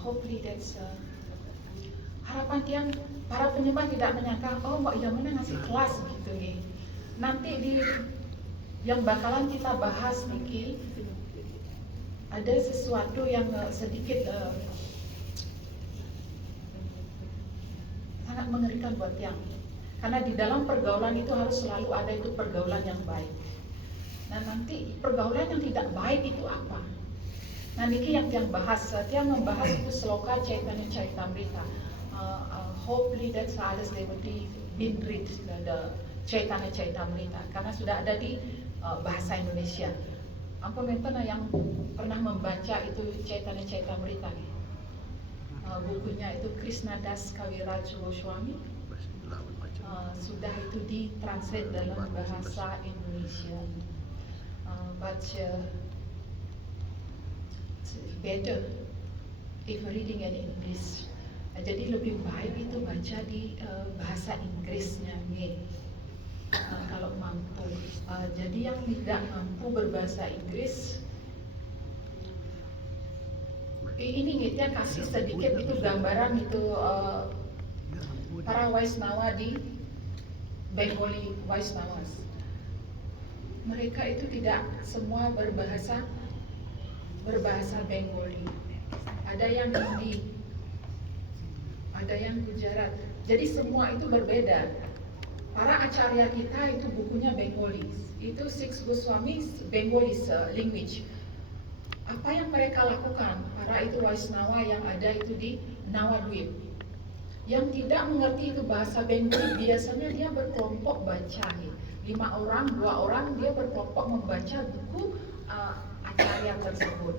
hopefully that's harapan tiang para penyembah tidak menyangka, oh Mbak Ida mana ngasih kelas gitu nih. Nanti di yang bakalan kita bahas niki ada sesuatu yang sedikit sangat mengerikan buat tiang. Karena di dalam pergaulan itu harus selalu ada itu pergaulan yang baik. Nah nanti pergaulan yang tidak baik itu apa? Nah niki yang tiang bahas, tiang membahas itu Sloka Chaitanya Charitamrita. Hopefully that's others they would been read the Chaitanya Charitamrita karena sudah ada di bahasa Indonesia. Ampun enten yang pernah membaca itu Chaitanya Charitamrita nih. Bukunya itu Krishnadas Kaviraj Goswami. Sudah itu ditranslate dalam bahasa Indonesia. But it's better if reading in English. Jadi lebih baik itu baca di bahasa Inggrisnya nih. Kalau mampu. Jadi yang tidak mampu berbahasa Inggris, ini kita kasih sedikit itu gambaran itu para Vaishnava di Bengali Vaishnavas. Mereka itu tidak semua berbahasa Bengali. Ada yang Hindi, ada yang Gujarat. Jadi semua itu berbeda. Para acarya kita itu bukunya Bengali. Itu Six Goswamis Bengali language. Apa yang mereka lakukan? Para itu Vaishnava yang ada itu di Nawadwip. Yang tidak mengerti itu bahasa Bengali, biasanya dia berkelompok baca. 5 orang, 2 orang, dia berkelompok membaca buku acarya tersebut.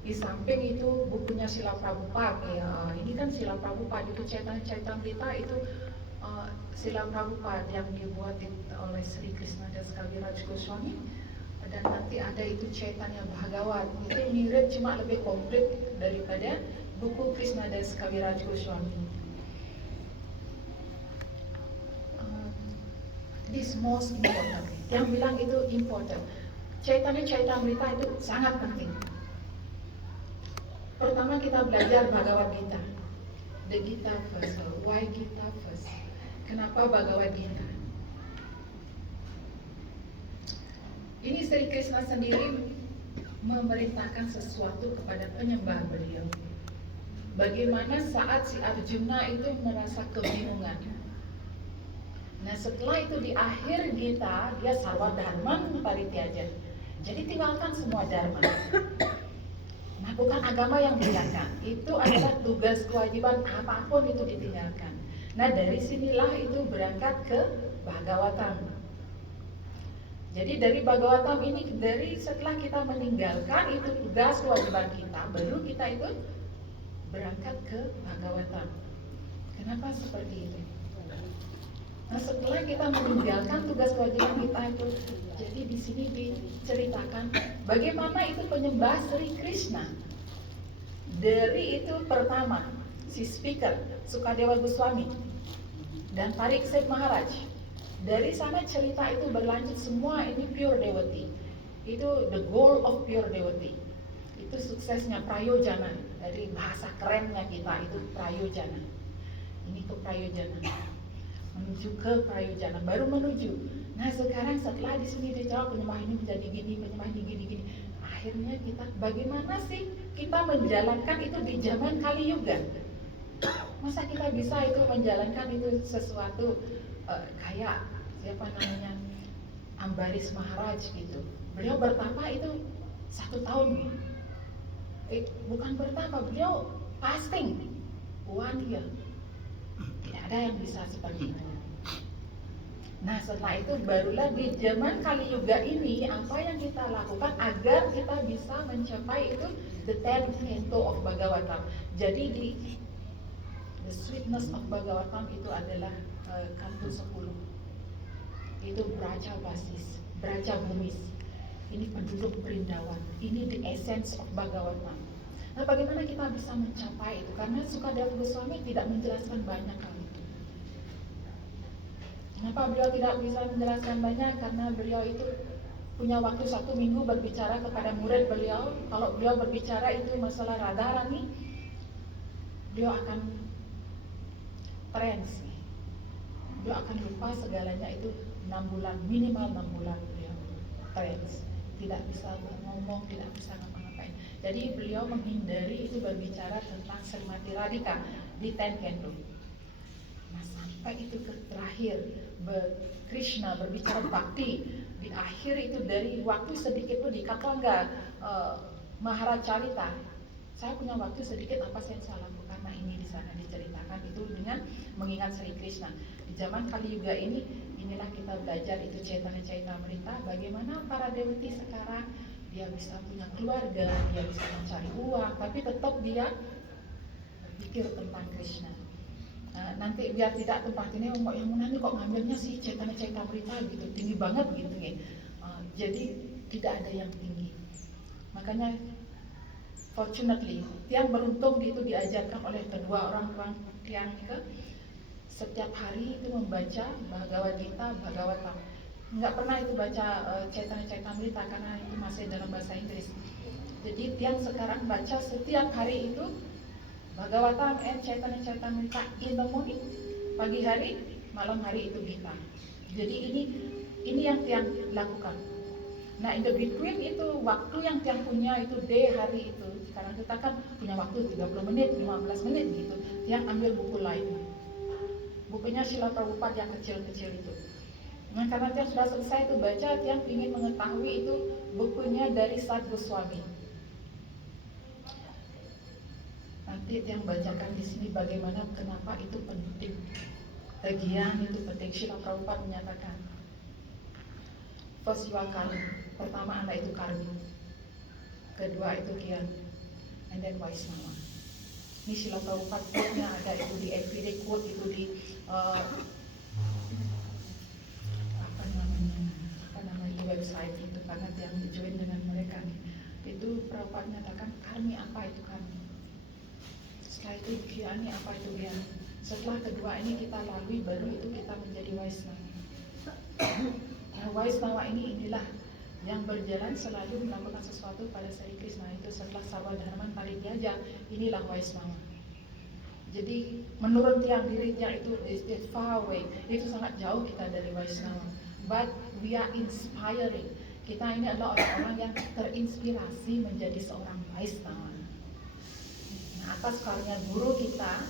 Di samping itu bukunya Srila Prabhupada, ini kan Srila Prabhupada itu Chaitanya Charitamrita itu Srila Prabhupada yang dibuat oleh Sri Krishnadas Kaviraj Goswami, dan nanti ada itu Chaitanya Bhagavat, itu mirip cuma lebih komplit daripada buku Krishnadas Kaviraj Goswami. This most important. Yang bilang itu important. Chaitanya Charitamrita itu sangat penting. Pertama kita belajar Bhagavad Gita. The Gita first. Why Gita first? Kenapa Bhagavad Gita? Ini Sri Krishna sendiri memerintahkan sesuatu kepada penyembah beliau. Bagaimana saat si Arjuna itu merasa kebingungan. Nah setelah itu di akhir Gita dia sarwa dharman parityaja. Jadi tinggalkan semua dharma. Nah bukan agama yang ditinggalkan, itu adalah tugas kewajiban apapun itu ditinggalkan. Nah dari sinilah itu berangkat ke Bhagavatam. Jadi dari Bhagavatam ini dari setelah kita meninggalkan itu tugas kewajiban kita, baru kita itu berangkat ke Bhagavatam. Kenapa seperti itu? Nah setelah kita meninggalkan tugas kewajiban kita itu, jadi di sini diceritakan bagaimana itu penyembah Sri Krishna. Dari itu pertama si speaker Sukadewa Goswami dan Pariksit Maharaj. Dari sana cerita itu berlanjut semua ini pure devotee. Itu the goal of pure devotee. Itu suksesnya prayojana. Dari bahasa kerennya kita itu prayojana. Ini ke prayojana. Menuju ke prayojana, baru menuju. Nah sekarang setelah di sini dijawab penyembah ini menjadi gini, penyembah ini gini. Akhirnya kita bagaimana sih kita menjalankan itu di zaman Kali Yuga? Masa kita bisa itu menjalankan itu sesuatu kayak siapa namanya Ambaris Maharaj gitu. Beliau bertapa itu 1 tahun. Bukan bertapa, beliau fasting 1 year. Tidak ada yang bisa seperti itu. Nah setelah itu barulah di zaman Kali Yuga ini apa yang kita lakukan agar kita bisa mencapai itu the 10th canto of Bhagavatam. Jadi di the sweetness of Bhagavatam itu adalah kanto 10. Itu Braja Basis, Braja Bumis. Ini penduduk Brindawan. Ini the essence of Bhagavatam. Nah bagaimana kita bisa mencapai itu? Karena Sukadeva Goswami tidak menjelaskan banyak hal itu. Kenapa beliau tidak bisa menjelaskan banyak? Karena beliau itu punya waktu 1 minggu berbicara kepada murid beliau. Kalau beliau berbicara itu masalah Radharani, beliau akan trans nih. Beliau akan lupa segalanya itu 6 bulan, minimal 6 bulan beliau trans. Tidak bisa ngomong, tidak bisa ngapa-ngapain. Jadi beliau menghindari itu berbicara tentang Srimati Radhika di Ten Kendo. Nah sampai itu ke terakhir Krishna berbicara bakti di akhir itu dari waktu sedikit pun dikata enggak Maharacarita. Saya punya waktu sedikit, apa yang saya lakukan? Nah ini di sana diceritakan itu dengan mengingat Sri Krishna. Di zaman Kali Yuga ini, inilah kita belajar itu Chaitanya Charitamrita, bagaimana para devoti sekarang dia bisa punya keluarga, dia bisa mencari uang, tapi tetap dia berpikir tentang Krishna. Nah, nanti biar tidak tempat ini yang mana kok ngambilnya sih Chaitanya Charitamrita gitu, tinggi banget gitu ya. Jadi tidak ada yang tinggi. Makanya fortunately, tiang beruntung itu diajarkan oleh kedua orang tua tiang ke setiap hari itu membaca Bhagavad Gita, Bhagavatam. Nggak pernah itu baca Chaitanya Charitamrita karena itu masih dalam bahasa Inggris. Jadi tiang sekarang baca setiap hari itu Bhagavatam and Chaitanya Charitamrita in the morning, pagi hari, malam hari itu Gita. Jadi ini yang tiang lakukan. Nah in the between itu waktu yang tiang punya itu day hari itu. Sekarang kita kan punya waktu 30 menit, 15 menit gitu. Tiang ambil buku lain. Bukunya Srila Prabhupada yang kecil-kecil itu. Nah karena tiang sudah selesai itu baca, tiang ingin mengetahui itu bukunya dari Sad Goswami. Nanti tiang bacakan di sini bagaimana kenapa itu penting. Bagian itu penting. Srila Prabhupada menyatakan. First you are karmi. Pertama anda itu karmi. Kedua itu kian. And then Vaisnava. Ini Srila Prabhupada quote-nya ada itu di everyday quote itu di apa namanya website itu karena yang join dengan mereka nih. Itu Prabhupada menyatakan karmi apa itu karmi. Setelah itu kiani apa itu kian. Setelah kedua ini kita lalui baru itu kita menjadi Vaisnava. Vaisnava inilah yang berjalan selalu melakukan sesuatu pada Sri Krishna. Itu setelah Sarvadharman Paridyaja, inilah Vaisnava. Jadi menurut tiang diri tiang itu is far away, itu sangat jauh kita dari Vaisnava. But we are inspiring. Kita ini adalah orang-orang yang terinspirasi menjadi seorang Vaisnava. Nah, atas karya guru kita,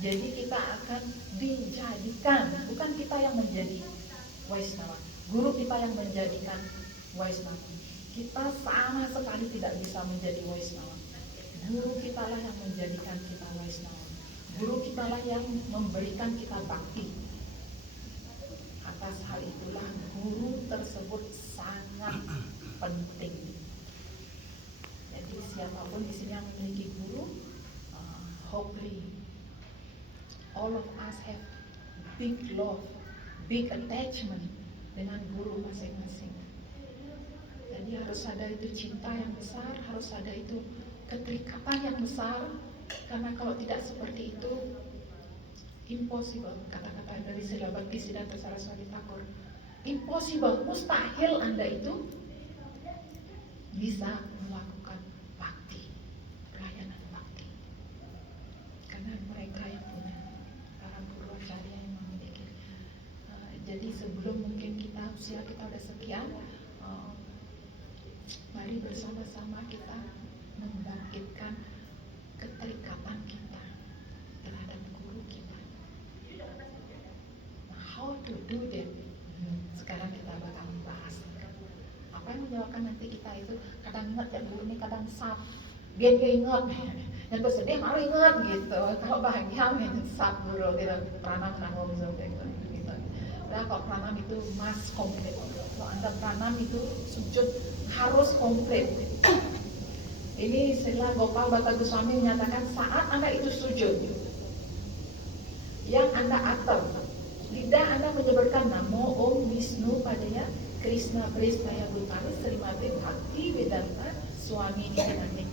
jadi kita akan dijadikan, bukan kita yang menjadi Vaisnava. Guru kita yang menjadikan Vaisnava. Kita sama sekali tidak bisa menjadi Vaisnava. Guru kita lah yang menjadikan kita Vaisnava. Guru kita lah yang memberikan kita bakti. Atas hal itulah guru tersebut sangat penting. Jadi siapapun di sini yang memiliki guru, hopefully all of us have big love, big attachment dengan guru masing-masing. Jadi harus ada itu cinta yang besar, harus ada itu keterikatan yang besar. Karena kalau tidak seperti itu, impossible, kata-kata dari Srila Bhaktisiddhanta Saraswati Thakur, impossible, mustahil Anda itu bisa melakukan bakti, pelayanan bakti. Karena mereka yang punya, para guru acarya yang memiliki. Jadi sebelum mungkin usia kita udah sekian, mari bersama-sama kita membangkitkan keterikatan kita terhadap guru kita. Nah, how to do that? Sekarang kita bakal membahas. Apa yang menyebabkan nanti kita itu kadang ingat ya guru ini, kadang sap, biar ingat. Yang bersedih malu ingat gitu. Kalau bahagia sap guru kita pranam namo gitu. Nah, kalau pranam itu must komplit. Kalau Anda pranam itu sujud harus komplit. Ini Srila Gopal Bhatta Goswami menyatakan saat Anda itu sujud, yang Anda atur, lidah Anda menyebutkan Namo Om Wisnu Padaya Krishna Prestaya Bhutani Srimati Bhakti Vedanta Swami Nidhanani.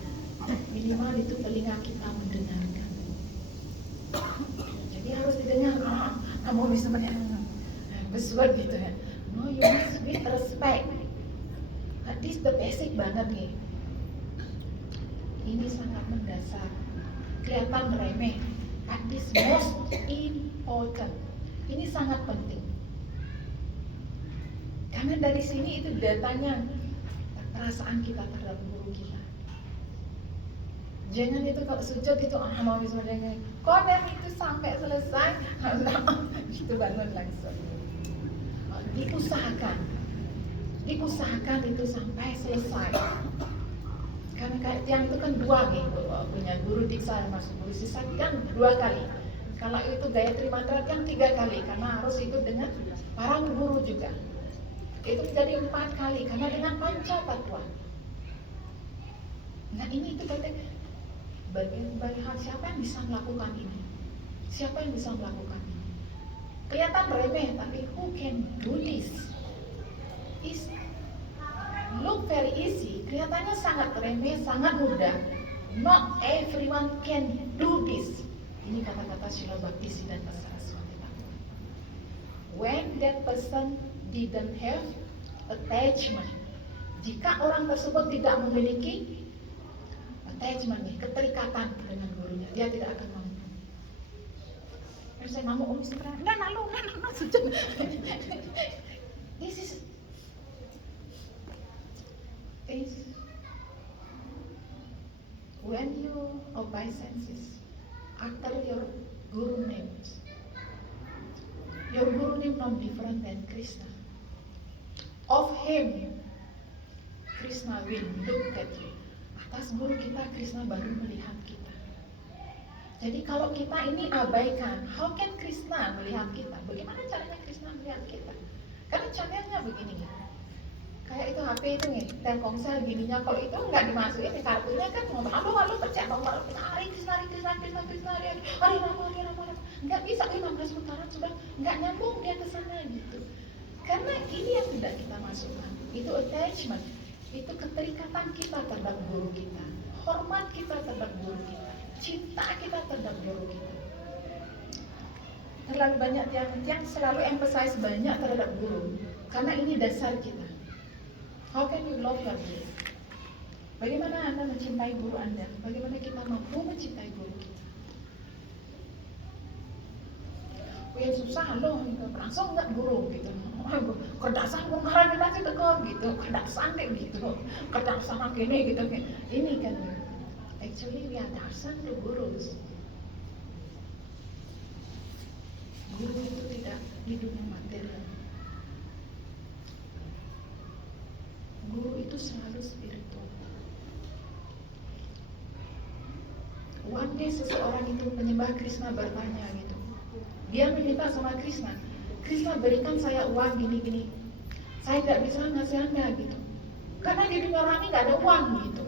Minimal itu telinga kita mendengarkan. Jadi harus didengar. Namo Wisnu Padaya bersuara gitu ya. No, you must with respect. This the basic banget nih. Ini sangat mendasar. Kelihatan remeh, this most important. Ini sangat penting. Karena dari sini itu datanya perasaan kita terhadap guru kita. Jangan itu kalau sujud itu mau misalnya konem itu sampai selesai, itu bangun langsung. Diusahakan itu sampai selesai. Karena kayak tiang itu kan dua nih, punya guru diksa masuk guru sisa kan 2 kali. Kalau itu Gayatri Mantra kan 3 kali karena harus ikut dengan para guru juga. Itu menjadi 4 kali karena dengan panca tatwa. Nah ini itu katanya bagi siapa yang bisa melakukan ini? Siapa yang bisa melakukan ini? Kelihatan remeh, tapi who can do this? Is look very easy, kelihatannya sangat remeh, sangat mudah. Not everyone can do this. Ini kata-kata Srila Bhaktisiddhanta Saraswati Thakur. When that person didn't have attachment, jika orang tersebut tidak memiliki attachment, keterikatan dengan gurunya, dia tidak akan mampu. Saya nggak mau istirahat, nggak sujud. This is when you obeisances after your guru names. Your guru name not different than Krishna. Of him, Krishna will look at you. Atas guru kita, Krishna baru melihat kita. Jadi kalau kita ini abaikan, how can Krishna melihat kita? Bagaimana caranya Krishna melihat kita? Karena channelnya begini ya. Kayak itu HP itu nih, Telkomsel gininya, kalau itu nggak dimasukin kartunya kan ngomong halo pecah nomor, hari Krishna, hari Rama, nggak bisa 15 putaran sudah nggak nyambung dia ke sana gitu. Karena ini yang tidak kita masukkan, itu attachment, itu keterikatan kita terhadap guru kita, hormat kita terhadap guru kita, cinta kita terhadap guru kita. Terlalu banyak yang selalu emphasize banyak terhadap guru, karena ini dasar kita. How can you love your guru? Bagaimana Anda mencintai guru Anda? Bagaimana kita mampu mencintai guru kita? Yang susah loh, langsung nggak guru gitu. Kerdasan pengarang kita gitu kok gitu, kerdasan deh gitu, kerdasan gini gitu. Ini kan, actually we are dasan to gurus. Guru itu tidak di dunia materi. Guru itu selalu spiritual. One day seseorang itu penyembah Krishna bertanya gitu. Dia meminta sama Krishna, Krishna berikan saya uang gini-gini. Saya tidak bisa ngasih Anda gitu. Karena di dunia orang ini nggak ada uang gitu.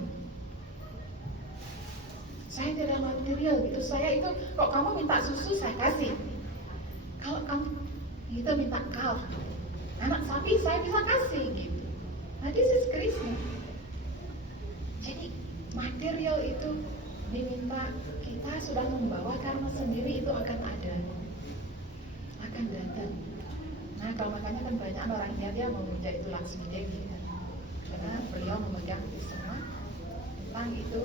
Saya tidak material gitu. Saya itu, kok kamu minta susu saya kasih. Kalau kamu kita minta cow, anak sapi saya bisa kasih gitu. Nah, this is Krishna. Jadi material itu diminta, kita sudah membawa karma sendiri itu akan ada, akan datang. Nah, kalau makanya kan banyak orang India memuja itu Laksmi Devi kan, karena beliau memegang itu semua tentang itu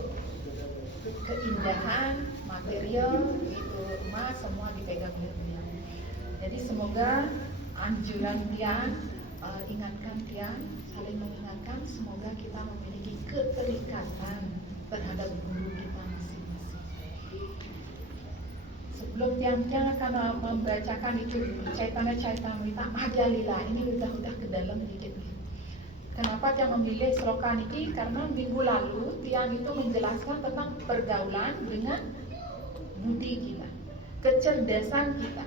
keindahan material itu emas semua dipegang oleh beliau. Jadi semoga anjuran Tian, ingatkan Tian, saling mengingatkan, semoga kita memiliki keterikatan terhadap guru kita masing-masing. Sebelum Tian akan membacakan itu Caitanya Charitamrita Madhya Lila, ini udah ke dalam dikit. Kenapa Tian memilih sloka ini? Karena minggu lalu Tian itu menjelaskan tentang pergaulan dengan budi kita, kecerdasan kita.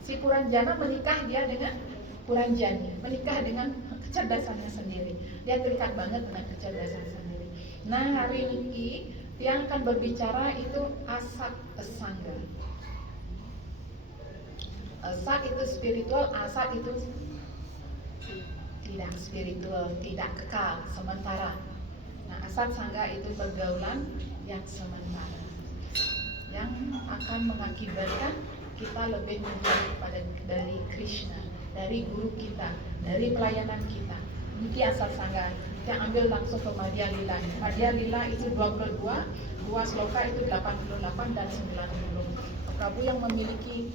Si Puranjana menikah dia dengan Puranjani, menikah dengan kecerdasannya sendiri. Dia terikat banget dengan kecerdasan sendiri. Nah, hari ini dia akan berbicara itu asat asanga. Asat itu spiritual, asat itu tidak spiritual, tidak kekal, sementara. Nah, asat sangga itu pergaulan yang sementara, yang akan mengakibatkan kita lebih menjauh dari Krishna, dari guru kita, dari pelayanan kita. Niki asal sangga. kita ambil langsung ke Madhya Lila. Madhya Lila itu 22, 2 sloka itu 88 dan 90. Prabu yang memiliki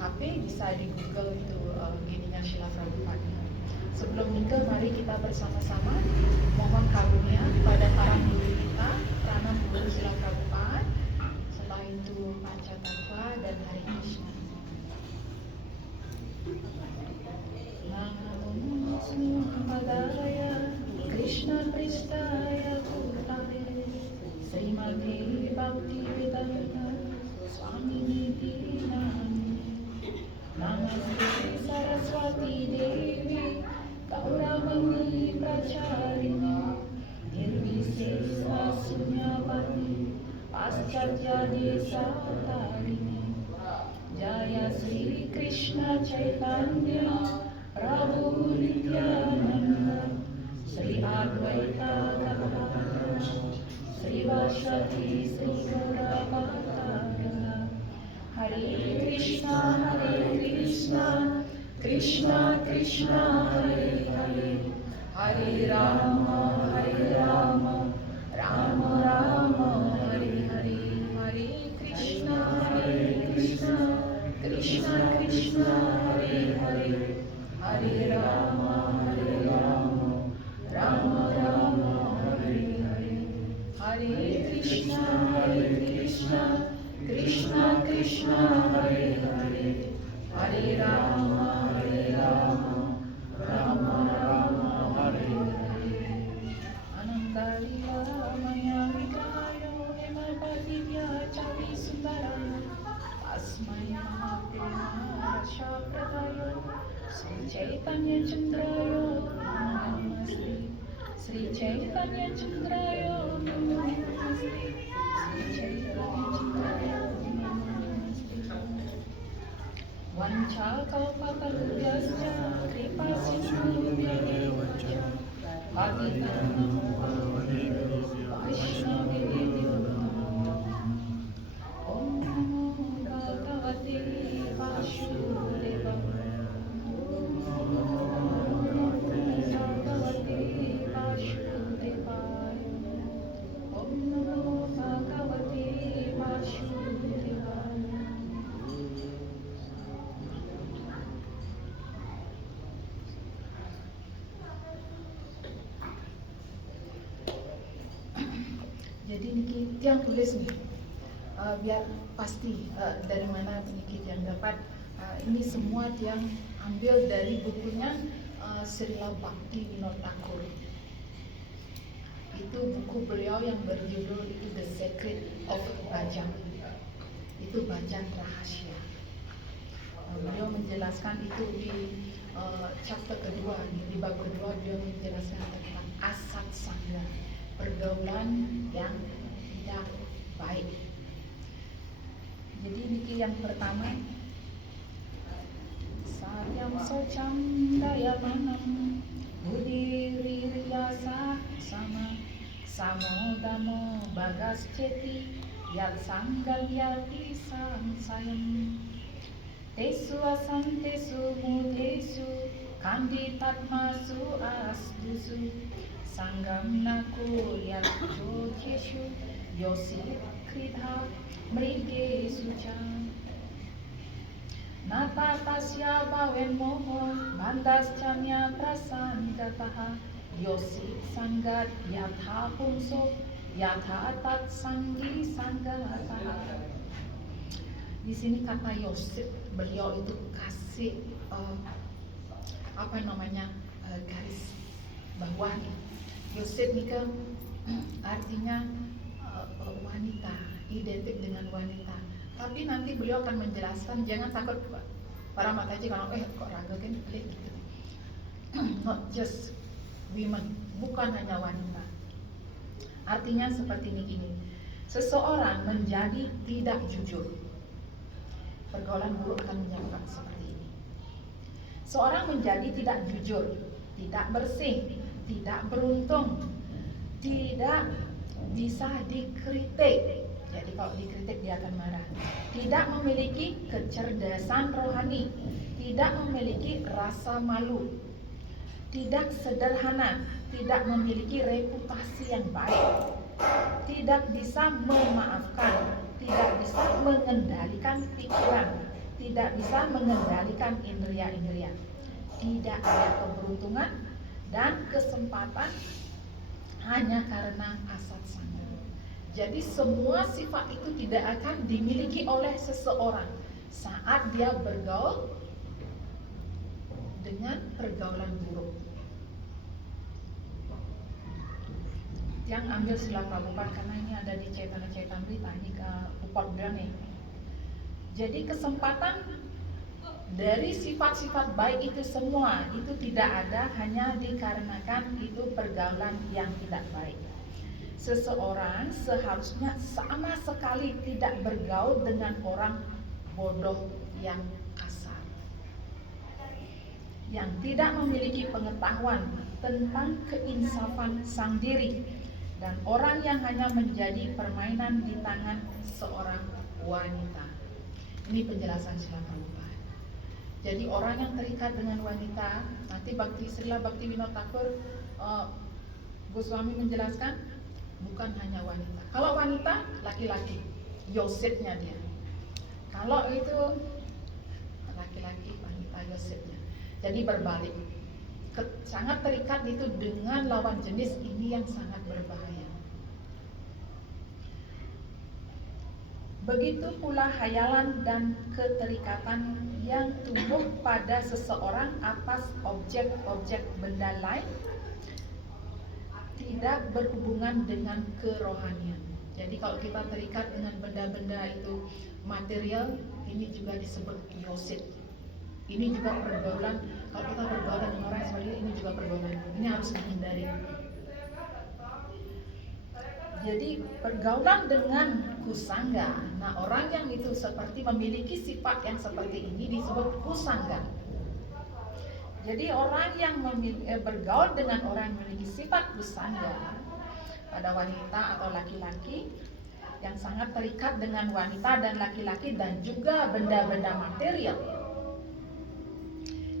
HP bisa di Google itu gininya Srila Prabhupada. Sebelum itu mari kita bersama-sama mohon karunia pada para guru kita, pranam guru Srila Prabhupada, setelah itu Pancatatva dan Hare Krishna. Namo Padaya Krishna Pristaya Bhutale Srimati Bhakti Vedanta Swami Dinami Namaste Saraswati Devi Gauravani Pracharini Nirvisesa Sunyavati Paschatya Desatarini Jaya Sri Krishna Chaitanya Prabhu Nityananda Sri Advaita Gadadhara Sri Vasati Sri Gaurabhakta Hare Krishna Krishna Krishna Hare Hare Hare Rama Rama Rama Hare Hare Hare Krishna Krishna Krishna Hare Hare Hare Rama Rama Rama Hare Hare Hare Krishna Krishna Krishna Hare Hare Hare Rama Rama Rama Hare Hare Ananta Lila Maya Vigrahayo Hemapati Vyachari Sundaraya Asmai Mahaprema Pradayo Sri Chaitanya Chandrayo Namaste Sri Chaitanya Chandrayo Namaste Sri Chaitanya Chandrayo Namaste Vancha kalpatarubhyascha kripa sindhubhyo eva cha patitanam pavanebhyo vaishnavebhyo namo Om Namo Bhagavate Vasudevaya Om Namo Bhagavate Vasudevaya Om Namo Bhagavate Vasudevaya. Jadi Niki yang tulis nih, biar pasti dari mana Niki yang dapat. Ini semua yang ambil dari bukunya Srila Bhakti Vinod Thakur. Itu buku beliau yang berjudul itu The Secret of Bhajan. Itu Bhajan Rahasia. Beliau menjelaskan itu di chapter kedua, di bab kedua beliau menjelaskan tentang asat sangga, pergaulan yang tidak baik. Jadi niki yang pertama, satyam socam dayamanam buddhiriryasa sama samodamo bagascheti yat sanggalyati sansayam tesu asantesu mutesu kanditatmasu astusu sanggam naku yat jotyeshu yosi kritha mrige suca nata tasya bhaven moho bandascanya prasangataha yosi sanggat yatha pumso yatha tat sanggi sanggataha. Di sini kata Yosef, beliau itu kasih garis bawah. Yosef ini kan artinya wanita, identik dengan wanita. Tapi nanti beliau akan menjelaskan, jangan takut para mataji kalau kok raga kan pelik gitu. Not just women, bukan hanya wanita. Artinya seperti ini. Seseorang menjadi tidak jujur, pergaulan buruk akan menyebabkan seperti ini. Seorang menjadi tidak jujur, tidak bersih, tidak beruntung, tidak bisa dikritik. Jadi kalau dikritik dia akan marah. Tidak memiliki kecerdasan rohani, tidak memiliki rasa malu, tidak sederhana, tidak memiliki reputasi yang baik, tidak bisa memaafkan, tidak bisa mengendalikan pikiran, tidak bisa mengendalikan indria-indria, tidak ada keberuntungan dan kesempatan hanya karena asat sangka. Jadi semua sifat itu tidak akan dimiliki oleh seseorang saat dia bergaul dengan pergaulan buruk. Yang ambil sila Prabhupada karena ini ada di Chaitanya Chaitamrita, ini ke Upad bilang nih. Jadi kesempatan dari sifat-sifat baik itu semua itu tidak ada hanya dikarenakan itu pergaulan yang tidak baik. Seseorang seharusnya sama sekali tidak bergaul dengan orang bodoh yang kasar, yang tidak memiliki pengetahuan tentang keinsafan sang diri, dan orang yang hanya menjadi permainan di tangan seorang wanita. Ini penjelasan Srila Prabhupada. Jadi orang yang terikat dengan wanita, nanti Srila Bhaktivinoda Thakur Goswami menjelaskan, bukan hanya wanita. Kalau wanita, laki-laki, Yosefnya dia. Kalau itu laki-laki, wanita, Yosefnya. Jadi berbalik. Sangat terikat itu dengan lawan jenis, ini yang sangat berbahaya. Begitu pula hayalan dan keterikatan yang tumbuh pada seseorang atas objek-objek benda lain tidak berhubungan dengan kerohanian. Jadi kalau kita terikat dengan benda-benda itu material, ini juga disebut yosit. Ini juga pergaulan. Kalau kita bergaul dengan orang seperti ini juga pergaulan. Ini harus dihindari. Jadi pergaulan dengan kusangga. Nah, orang yang itu seperti memiliki sifat yang seperti ini disebut kusangga. Jadi orang yang bergaul dengan orang yang memiliki sifat kusangga, pada wanita atau laki-laki yang sangat terikat dengan wanita dan laki-laki dan juga benda-benda material,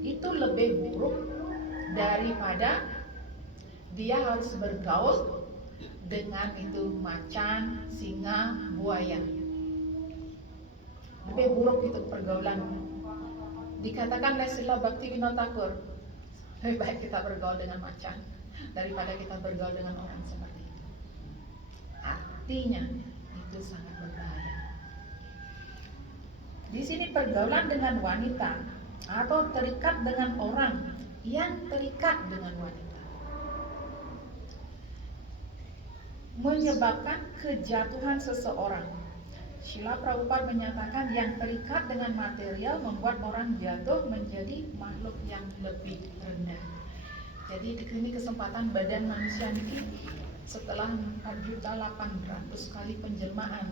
itu lebih buruk daripada dia harus bergaul dengan itu macan, singa, buaya. Lebih buruk itu pergaulan. Dikatakan oleh Srila Bhaktivinoda Thakur, lebih baik kita bergaul dengan macan daripada kita bergaul dengan orang seperti itu. Artinya itu sangat berbahaya. Di sini pergaulan dengan wanita atau terikat dengan orang yang terikat dengan wanita menyebabkan kejatuhan seseorang. Srila Prabhupada menyatakan yang terikat dengan material membuat orang jatuh menjadi makhluk yang lebih rendah. Jadi di sini kesempatan badan manusia ini setelah 4.800 kali penjelmaan,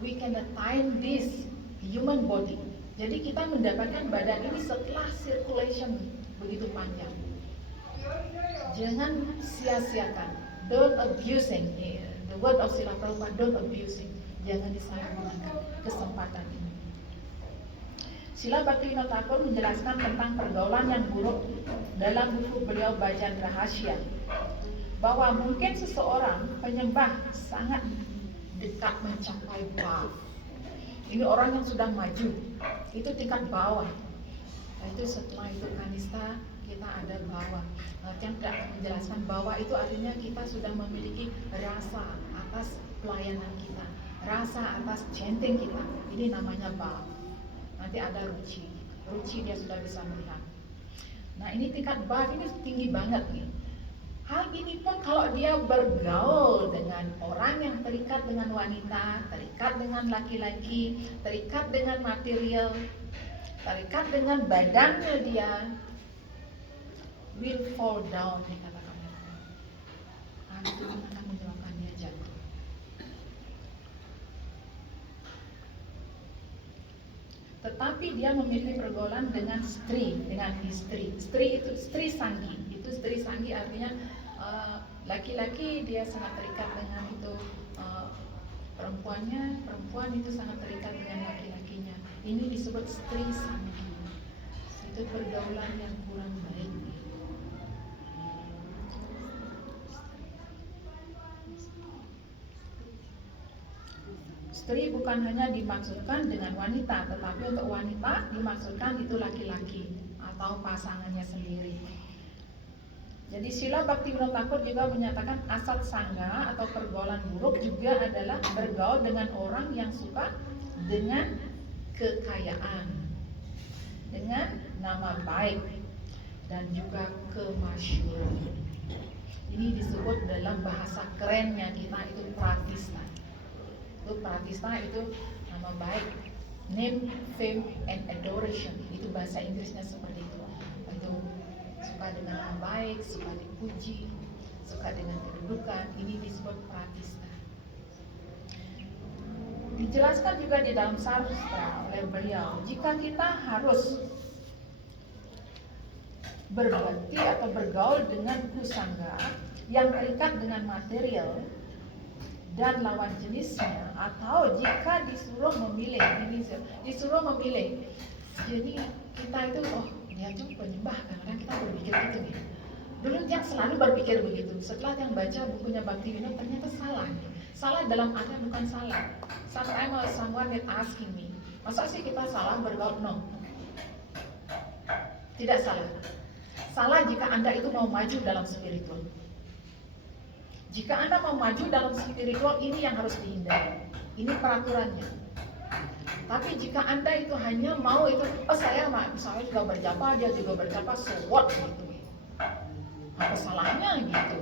we can attain this human body. Jadi kita mendapatkan badan ini setelah circulation begitu panjang. Jangan sia-siakan, don't abusing. The word of Srila Prabhupada, don't abusing. Jangan disalahgunakan kesempatan ini. Srila Bhaktivinoda Thakur menjelaskan tentang pergaulan yang buruk dalam buku beliau Bhajan Rahasya, bahwa mungkin seseorang penyembah sangat dekat mencapai bhav. Ini orang yang sudah maju, itu tingkat bawah. Itu setelah itu kanista, kita ada bawah. Yang tidak menjelaskan bawah itu artinya kita sudah memiliki rasa atas pelayanan kita, rasa atas chanting kita. Ini namanya bhav. Nanti ada ruci dia sudah bisa melihat. Nah, ini tingkat bhav ini tinggi banget nih. Hal ini pun kalau dia bergaul dengan orang yang terikat dengan wanita, terikat dengan laki-laki, terikat dengan material, terikat dengan badannya, dia will fall down, dikatakan. Itu akan menyebabkan dia jatuh. Tetapi dia memiliki pergaulan dengan istri. Istri itu istri sanggi. Itu istri sanggi artinya laki-laki dia sangat terikat dengan itu, perempuan itu sangat terikat dengan laki-lakinya. Ini disebut istri sanggi. itu pergaulan yang kurang baik. Istri bukan hanya dimaksudkan dengan wanita, tetapi untuk wanita dimaksudkan itu laki-laki atau pasangannya sendiri. Jadi Sila Bhaktivinoda Thakur juga menyatakan asat sangga atau pergaulan buruk juga adalah bergaul dengan orang yang suka dengan kekayaan, dengan nama baik, dan juga kemasyhuran. Ini disebut dalam bahasa kerennya kita itu pratista. Itu pratista itu nama baik, name, fame, and adoration. Itu bahasa Inggrisnya seperti itu. Itu suka dengan nama baik, suka dipuji, suka dengan kedudukan. Ini disebut pratista. Dijelaskan juga di dalam sastra oleh beliau, jika kita harus berbakti atau bergaul dengan kusangga yang terikat dengan material dan lawan jenisnya, atau jika disuruh memilih, jadi kita itu dia tuh penyembah, kadang kita berpikir gitu nih. Dulu yang selalu berpikir begitu. Setelah yang baca bukunya Bhaktivinoda ternyata salah. Salah dalam artian bukan salah. Sometimes someone is asking me, masa sih kita salah bergaul? No, tidak salah. Salah jika Anda itu mau maju dalam spiritual. Jika Anda mau maju dalam spiritual, ini yang harus dihindari. Ini peraturannya. Tapi jika Anda itu hanya mau itu, saya juga berjapa, dia juga berjapa, so what gitu. Apa salahnya gitu?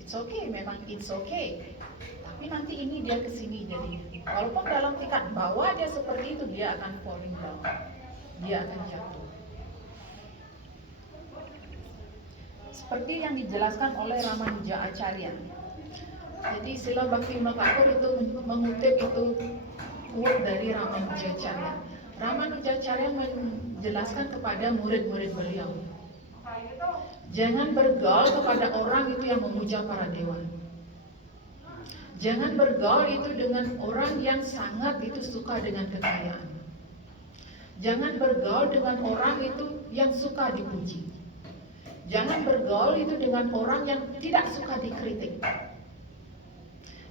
It's okay, memang it's okay. Tapi nanti ini dia kesini jadi. Walaupun dalam tingkat bawah dia seperti itu, dia akan falling down. Dia akan jatuh. Seperti yang dijelaskan oleh Ramanuja Acharya. Jadi Srila Bhaktivinoda Thakur itu mengutip itu quote dari Ramanuja Acharya. Ramanuja Acharya menjelaskan kepada murid-murid beliau, jangan bergaul kepada orang itu yang memuja para dewa. Jangan bergaul itu dengan orang yang sangat itu suka dengan kekayaan. Jangan bergaul dengan orang itu yang suka dipuji. Jangan bergaul itu dengan orang yang tidak suka dikritik.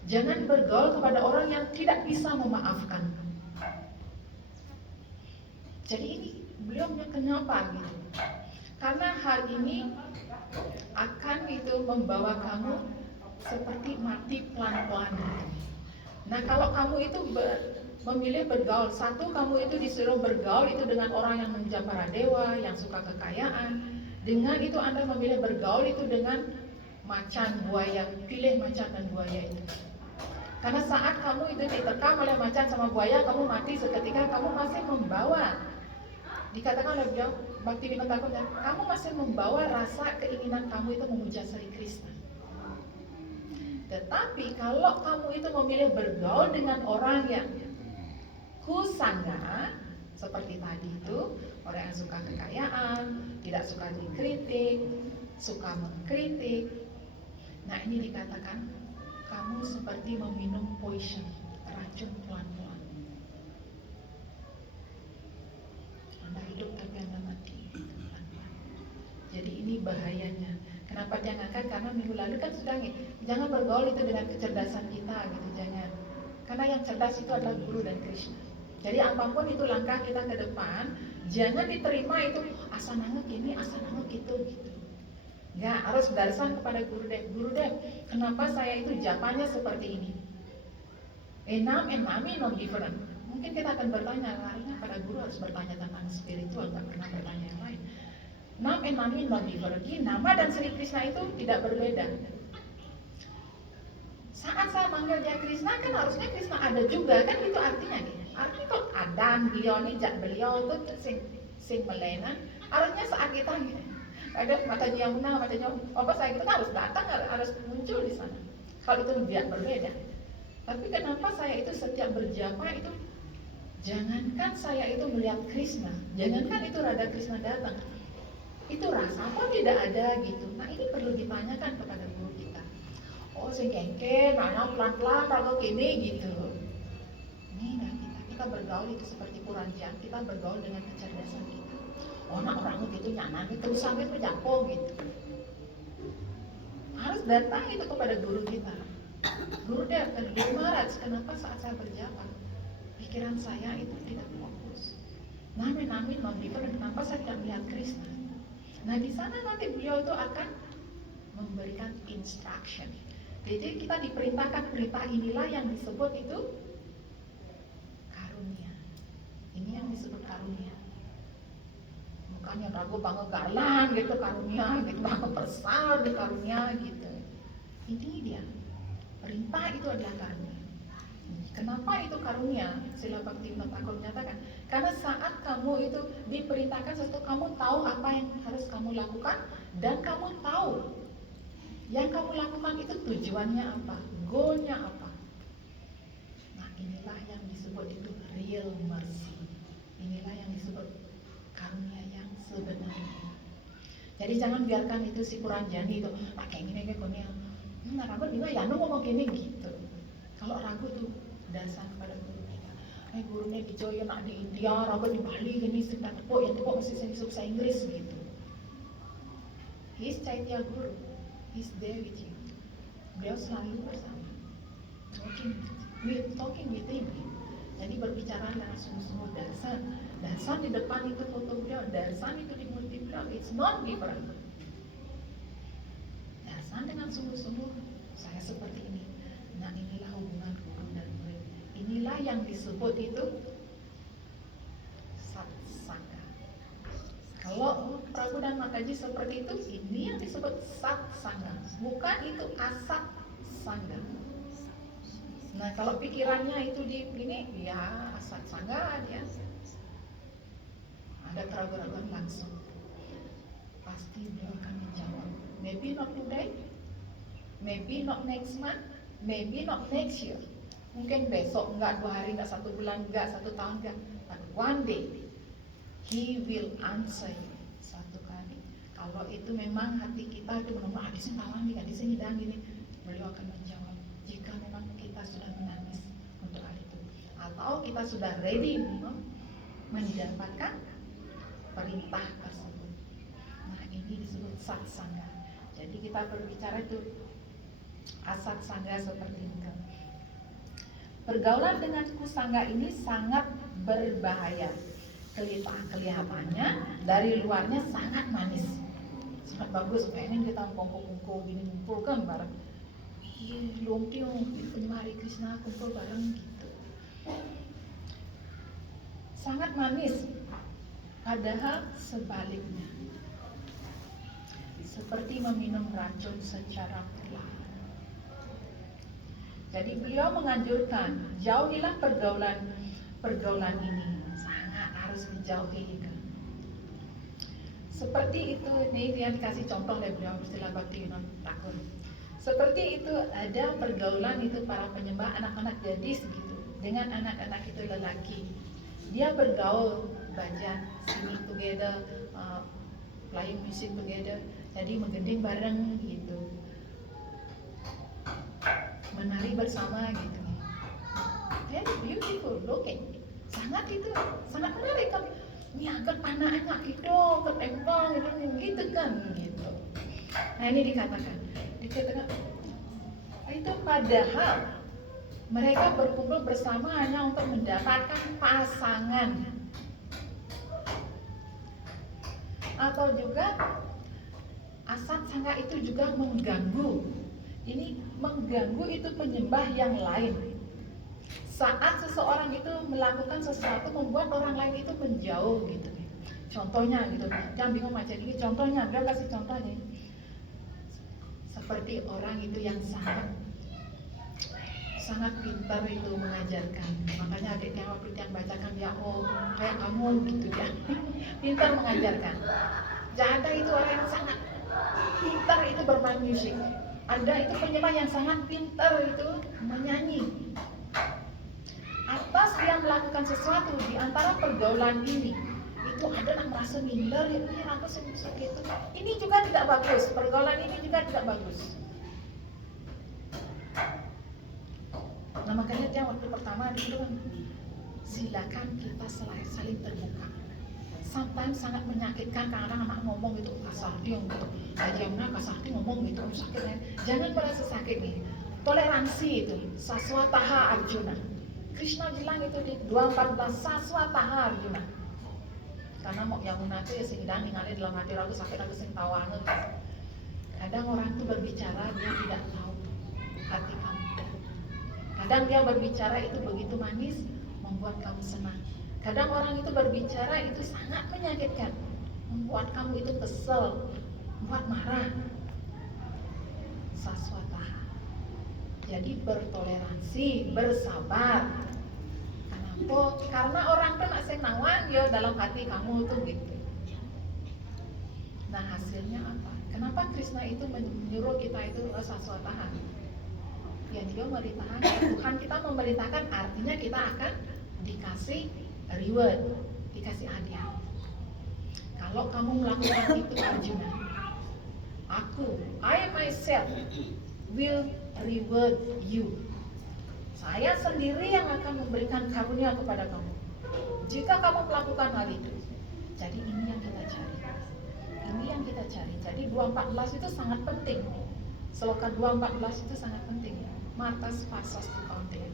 Jangan bergaul kepada orang yang tidak bisa memaafkan. Jadi ini beliau kenapa gitu? Karena hal ini akan itu membawa kamu seperti mati pelan-pelan. Nah, kalau kamu itu memilih bergaul, satu kamu itu disuruh bergaul itu dengan orang yang memuja para dewa, yang suka kekayaan. Dengan itu Anda memilih bergaul itu dengan macan buaya, pilih macan dan buaya itu. Karena saat kamu itu diterkam oleh macan sama buaya, kamu mati seketika, kamu masih membawa. Dikatakan oleh beliau, Bhaktivinoda Thakur, kamu masih membawa rasa keinginan kamu itu memuja Sri Krishna. Tetapi kalau kamu itu memilih bergaul dengan orang yang kusangga, seperti tadi itu, orang yang suka kekayaan, tidak suka dikritik, suka mengkritik. Nah, ini dikatakan kamu seperti meminum poison, racun pelan-pelan. Anda hidup tapi Anda mati pelan-pelan. Jadi ini bahayanya. Kenapa dia ngangkat? Karena minggu lalu kan sudah jangan bergaul itu dengan kecerdasan kita gitu, jangan. Karena yang cerdas itu adalah Guru dan Krishna. Jadi apapun itu langkah kita ke depan, jangan diterima itu asanangek ini, asanangek itu gitu. Ya, harus berdasarkan kepada Gurudev. Gurudev, kenapa saya itu japanya seperti ini? Enam and nami no different. Mungkin kita akan bertanya, harusnya pada guru harus bertanya tentang spiritual, tak pernah bertanya yang lain. Nam and nami no different. Nama dan Sri Krishna itu tidak berbeda. Saat saya manggil dia Krishna, kan harusnya Krishna ada juga, kan itu artinya nih. Artinya kok Adam, beliau ini, beliau itu sing melenan. Harusnya saat kita ada matanya Yamuna, matanya apa saya itu kan harus datang, harus muncul di sana. Kalau itu tidak berbeda. Tapi kenapa saya itu setiap berjapa itu, jangankan saya itu melihat Krishna, jangankan itu Radha Krishna datang, itu rasa pun tidak ada gitu. Nah, ini perlu ditanyakan kepada guru kita. Oh, sing kengke, mana pelan-pelan kalau gini gitu. Ini nah kita bergaul itu seperti Puranjang, kita bergaul dengan kecerdasan kita. orang gitu nyanyi terus sampai menjapo gitu. Harus datang itu kepada guru kita. Guru Maharaj, kenapa saat saya berjapa pikiran saya itu tidak fokus? Nami non different, kenapa saya tidak melihat Krishna? Nah di sana nanti beliau itu akan memberikan instruction. Jadi kita diperintahkan perintah inilah yang disebut itu karunia. Ini yang disebut karunia. Bukan yang ragu bangun galan gitu karunia, gitu bangun besar di karunia gitu. Ini dia. Perintah itu adalah karunia. Kenapa itu karunia? Sila Bhaktivinoda Thakur menyatakan, karena saat kamu itu diperintahkan sesuatu, kamu tahu apa yang harus kamu lakukan dan kamu tahu yang kamu lakukan itu tujuannya apa, goalnya apa. Nah inilah yang disebut itu real mercy. Inilah yang disebut karunia yang sebenarnya. Jadi jangan biarkan itu si Puranjani itu pakai ini kayak konia. Nah ragu juga ya ngomong gini gitu. Kalau ragu tuh dasar kepada guru kita. Gurunya di Joyo nak di India, ragu di Bali gini sedang tepuk yang tepuk mesti bahasa Inggris gitu. He's Chaitya Guru. He's there with you. Beliau selalu bersama. Talking with him. Jadi berbicara dengan sungguh-sungguh Darsan. Darsan di depan itu foto beliau, Darsan itu di multi beliau. It's not different. Darsan dengan sungguh-sungguh saya seperti ini. Nah inilah hubungan guru dan murid. Inilah yang disebut itu satsanga. Kalau Prabu dan Mataji seperti itu, ini yang disebut satsanga. Bukan itu asat sangga. Nah kalau pikirannya itu di ini, ya asat sangga dia. Ada keraguan-keraguan langsung. Pasti beliau akan menjawab. Maybe not today, maybe not next month, maybe not next year. Mungkin besok enggak, 2 hari enggak, 1 bulan enggak, 1 tahun enggak. But one day He will answer you. Satu kali. Kalau itu memang hati kita itu benar-benar di sini tahu nih, di sini dan gini, beliau akan menjawab. Jika memang kita sudah menangis untuk hal itu, atau kita sudah ready mendapatkan perintah tersebut. Nah ini disebut satsanga. Jadi kita berbicara itu asat sangga seperti itu. Pergaulan dengan kusangga ini sangat berbahaya. Kelihatannya dari luarnya sangat manis, sangat bagus. Pengen kita kumpul-kumpul gini, kumpul kan bareng. Lumping penyemari Krishna kumpul bareng gitu. Sangat manis. Padahal sebaliknya, seperti meminum racun secara perlahan. Jadi beliau menganjurkan, jauhilah pergaulan ini, sangat harus dijauhi. Seperti itu, nih dia dikasih contoh oleh beliau Sila Bhaktivinoda Thakur. Seperti itu ada pergaulan itu para penyembah anak-anak gadis gitu, dengan anak-anak itu lelaki. Dia bergaul, belajar, singing together, playing music together, jadi menggending bareng gitu, menari bersama gitu. Very beautiful looking, sangat menarik kan. Ini agak panahnya gitu, ketempel gitu kan gitu. Nah ini dikatakan itu padahal mereka berkumpul bersama hanya untuk mendapatkan pasangan. Atau juga asat sangga itu juga mengganggu. Ini mengganggu itu penyembah yang lain. Saat seseorang itu melakukan sesuatu membuat orang lain itu menjauh gitu. Contohnya gitu, jangan bingung macam ini. Contohnya, beliau kasih contohnya. Seperti orang itu yang sangat pintar itu mengajarkan. Makanya adiknya waktu yang bacakan dia, oh kayak kamu gitu ya. Pintar mengajarkan. Ada itu orang yang sangat pintar itu bermain musik. Ada itu penyembah yang sangat pintar itu menyanyi. Atas dia melakukan sesuatu di antara pergaulan ini, itu ada yang merasa minder, ini aku segitu. Ini juga tidak bagus. Pergaulan ini juga tidak bagus. Nah makanya dia waktu pertama itu silakan kita saling terbuka, sometimes sangat menyakitkan karena anak ngomong gitu kasar dia gitu, Jamna kasar dia ngomong gitu sakit. Jangan merasa sakit nih. Toleransi itu saswataha Arjuna. Krishna bilang itu di 2.14 saswataha Arjuna. Karena mau yang munafik ya sing idang ningali dalam hati ragu sakit aku sing tawangeun. Kadang orang itu berbicara dia tidak tahu hati kamu. Kadang dia berbicara itu begitu manis membuat kamu senang. Kadang orang itu berbicara itu sangat menyakitkan, membuat kamu itu kesel, membuat marah. Saswataha. Jadi bertoleransi, bersabar. Kenapa? Karena orang itu nak senawang ya dalam hati kamu tuh gitu. Nah hasilnya apa? Kenapa Krishna itu menyuruh kita itu saswataha? Ya dia memerintahkan, Tuhan kita memerintahkan artinya kita akan dikasih reward, dikasih hadiah. Kalau kamu melakukan itu Arjuna, I myself will reward you. Saya sendiri yang akan memberikan karunia kepada kamu jika kamu melakukan hal itu. Jadi ini yang kita cari. Ini yang kita cari. Jadi 2.14 itu sangat penting. Sloka 2.14 itu sangat penting. Martas pasas kaunting.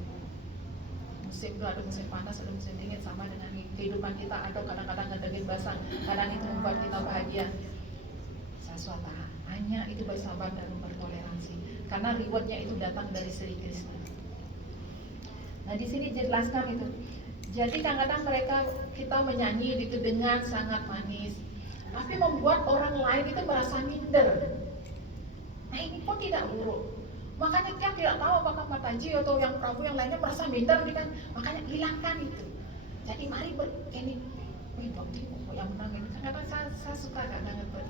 Musim itu ada musim panas, ada musim dingin, sama dengan kehidupan kita. Ada kadang-kadang ngedengin basah, kadang itu membuat kita bahagia. Saswataha, hanya itu bersabar dan bertoleransi. Karena rewardnya itu datang dari Sri Krishna. Nah di sini jelaskan itu. Jadi kadang-kadang kita menyanyi itu dengan sangat manis, tapi membuat orang lain itu merasa minder. Nah ini pun tidak buruk. Makanya dia tidak tahu apakah Mataji atau yang Prabu yang lainnya merasa minder kan. Makanya hilangkan itu. Jadi mari ini, bakti kok yang menang ini. Kadang-kadang saya suka kadang-kadang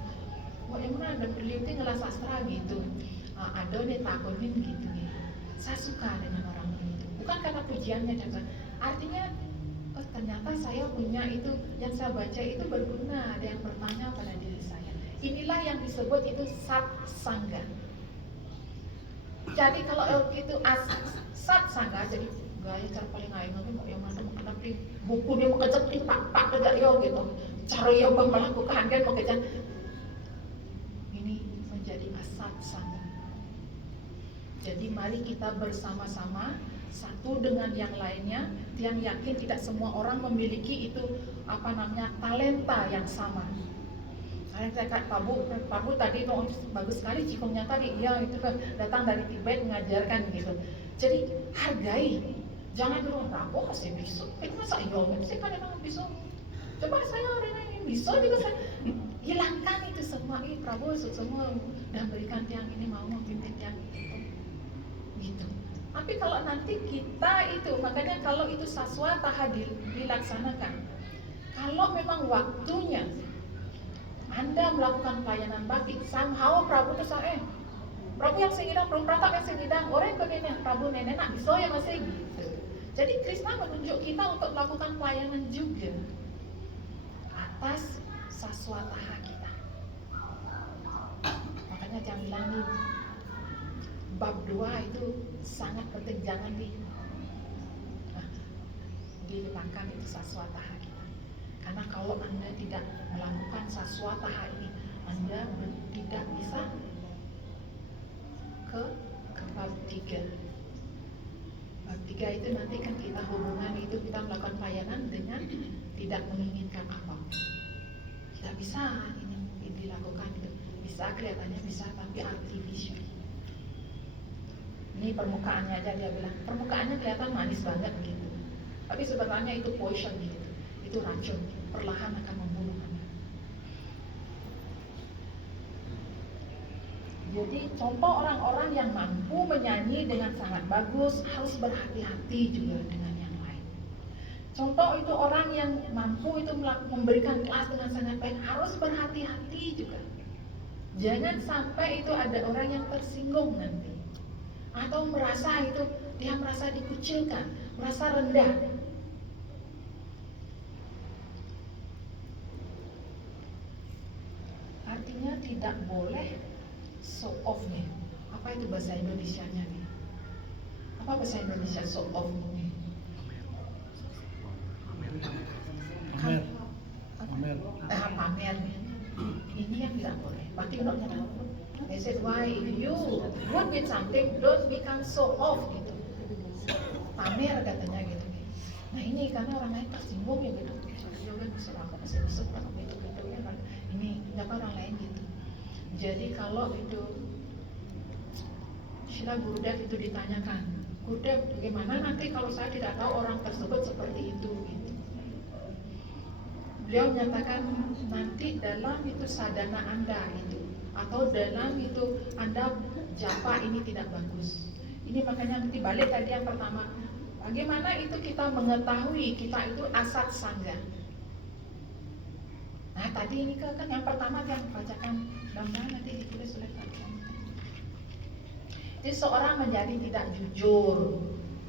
kok yang menang dan beliau itu ngelas sastra gitu. Ada nih takutin gitu nih. Saya suka dengan orang itu. Bukan karena pujiannya juga. Artinya ternyata saya punya itu yang saya baca itu berguna. Ada yang bertanya pada diri saya. Inilah yang disebut itu satsanga. Jadi kalau itu satsanga, jadi gaya cara paling aing mau yang mana mengenai buku dia mengejar pak kerja yo gitu. Cara yo melakukan kan mengejar ini menjadi satsanga. Jadi mari kita bersama-sama satu dengan yang lainnya, yang yakin tidak semua orang memiliki itu talenta yang sama. Saya kata Pabu tadi bagus sekali cikongnya tadi, ya itu kan datang dari Tibet mengajarkan gitu. Jadi hargai, jangan dulu Prabu masih bisa, itu masa iya sih kan emang bisa. Coba saya orang yang bisa juga saya hilangkan itu semua. Prabu semua dan berikan tiang ini mau memimpin tiang itu, gitu. Tapi kalau nanti kita itu, makanya kalau itu saswataha dilaksanakan, kalau memang waktunya Anda melakukan pelayanan bakti, somehow Prabu itu Prabu yang singidang, Prabu Pratap yang singidang, orang yang nenek, Prabu nenek nak bisa ya masih gitu. Jadi Krishna menunjuk kita untuk melakukan pelayanan juga atas saswataha kita. Makanya jangan bilang nih, bab 2 itu sangat penting, jangan dilupakan itu saswataha kita. Karena kalau Anda tidak melakukan saswataha ini, Anda tidak bisa ke bab 3. Bab 3 itu nanti kan kita hubungan itu kita melakukan pelayanan dengan tidak menginginkan apa-apa. Tidak bisa ini dilakukan itu. Bisa kelihatannya bisa tapi artificial. Ini permukaannya aja dia bilang, permukaannya kelihatan manis banget gitu. Tapi sebenarnya itu poison gitu. Itu racun, perlahan akan membunuh Anda. Jadi contoh orang-orang yang mampu menyanyi dengan sangat bagus harus berhati-hati juga dengan yang lain. Contoh itu orang yang mampu itu memberikan kelas dengan sangat baik harus berhati-hati juga. Jangan sampai itu ada orang yang tersinggung nanti. Atau dia merasa dikucilkan, merasa rendah. Artinya tidak boleh show off nih. Apa itu bahasa Indonesianya nih? Apa bahasa Indonesia show off nih? Pamer. said, why if you good with something, don't become so off gitu. Pamer katanya gitu. Nah ini karena orang lain tersinggung ya gitu. Dia kan kesel aku masih kesel kan gitu ya kan. Ini kenapa orang lain gitu. Jadi kalau itu Srila Gurudev itu ditanyakan, Gurudev bagaimana nanti kalau saya tidak tahu orang tersebut seperti itu gitu. Beliau menyatakan nanti dalam itu sadhana Anda itu atau dalam itu Anda japa ini tidak bagus. Ini makanya nanti balik tadi yang pertama, bagaimana itu kita mengetahui kita itu asat sangga. Nah tadi ini kan yang pertama yang bacakan gambar nanti ditulis oleh kalian. Jadi seorang menjadi tidak jujur.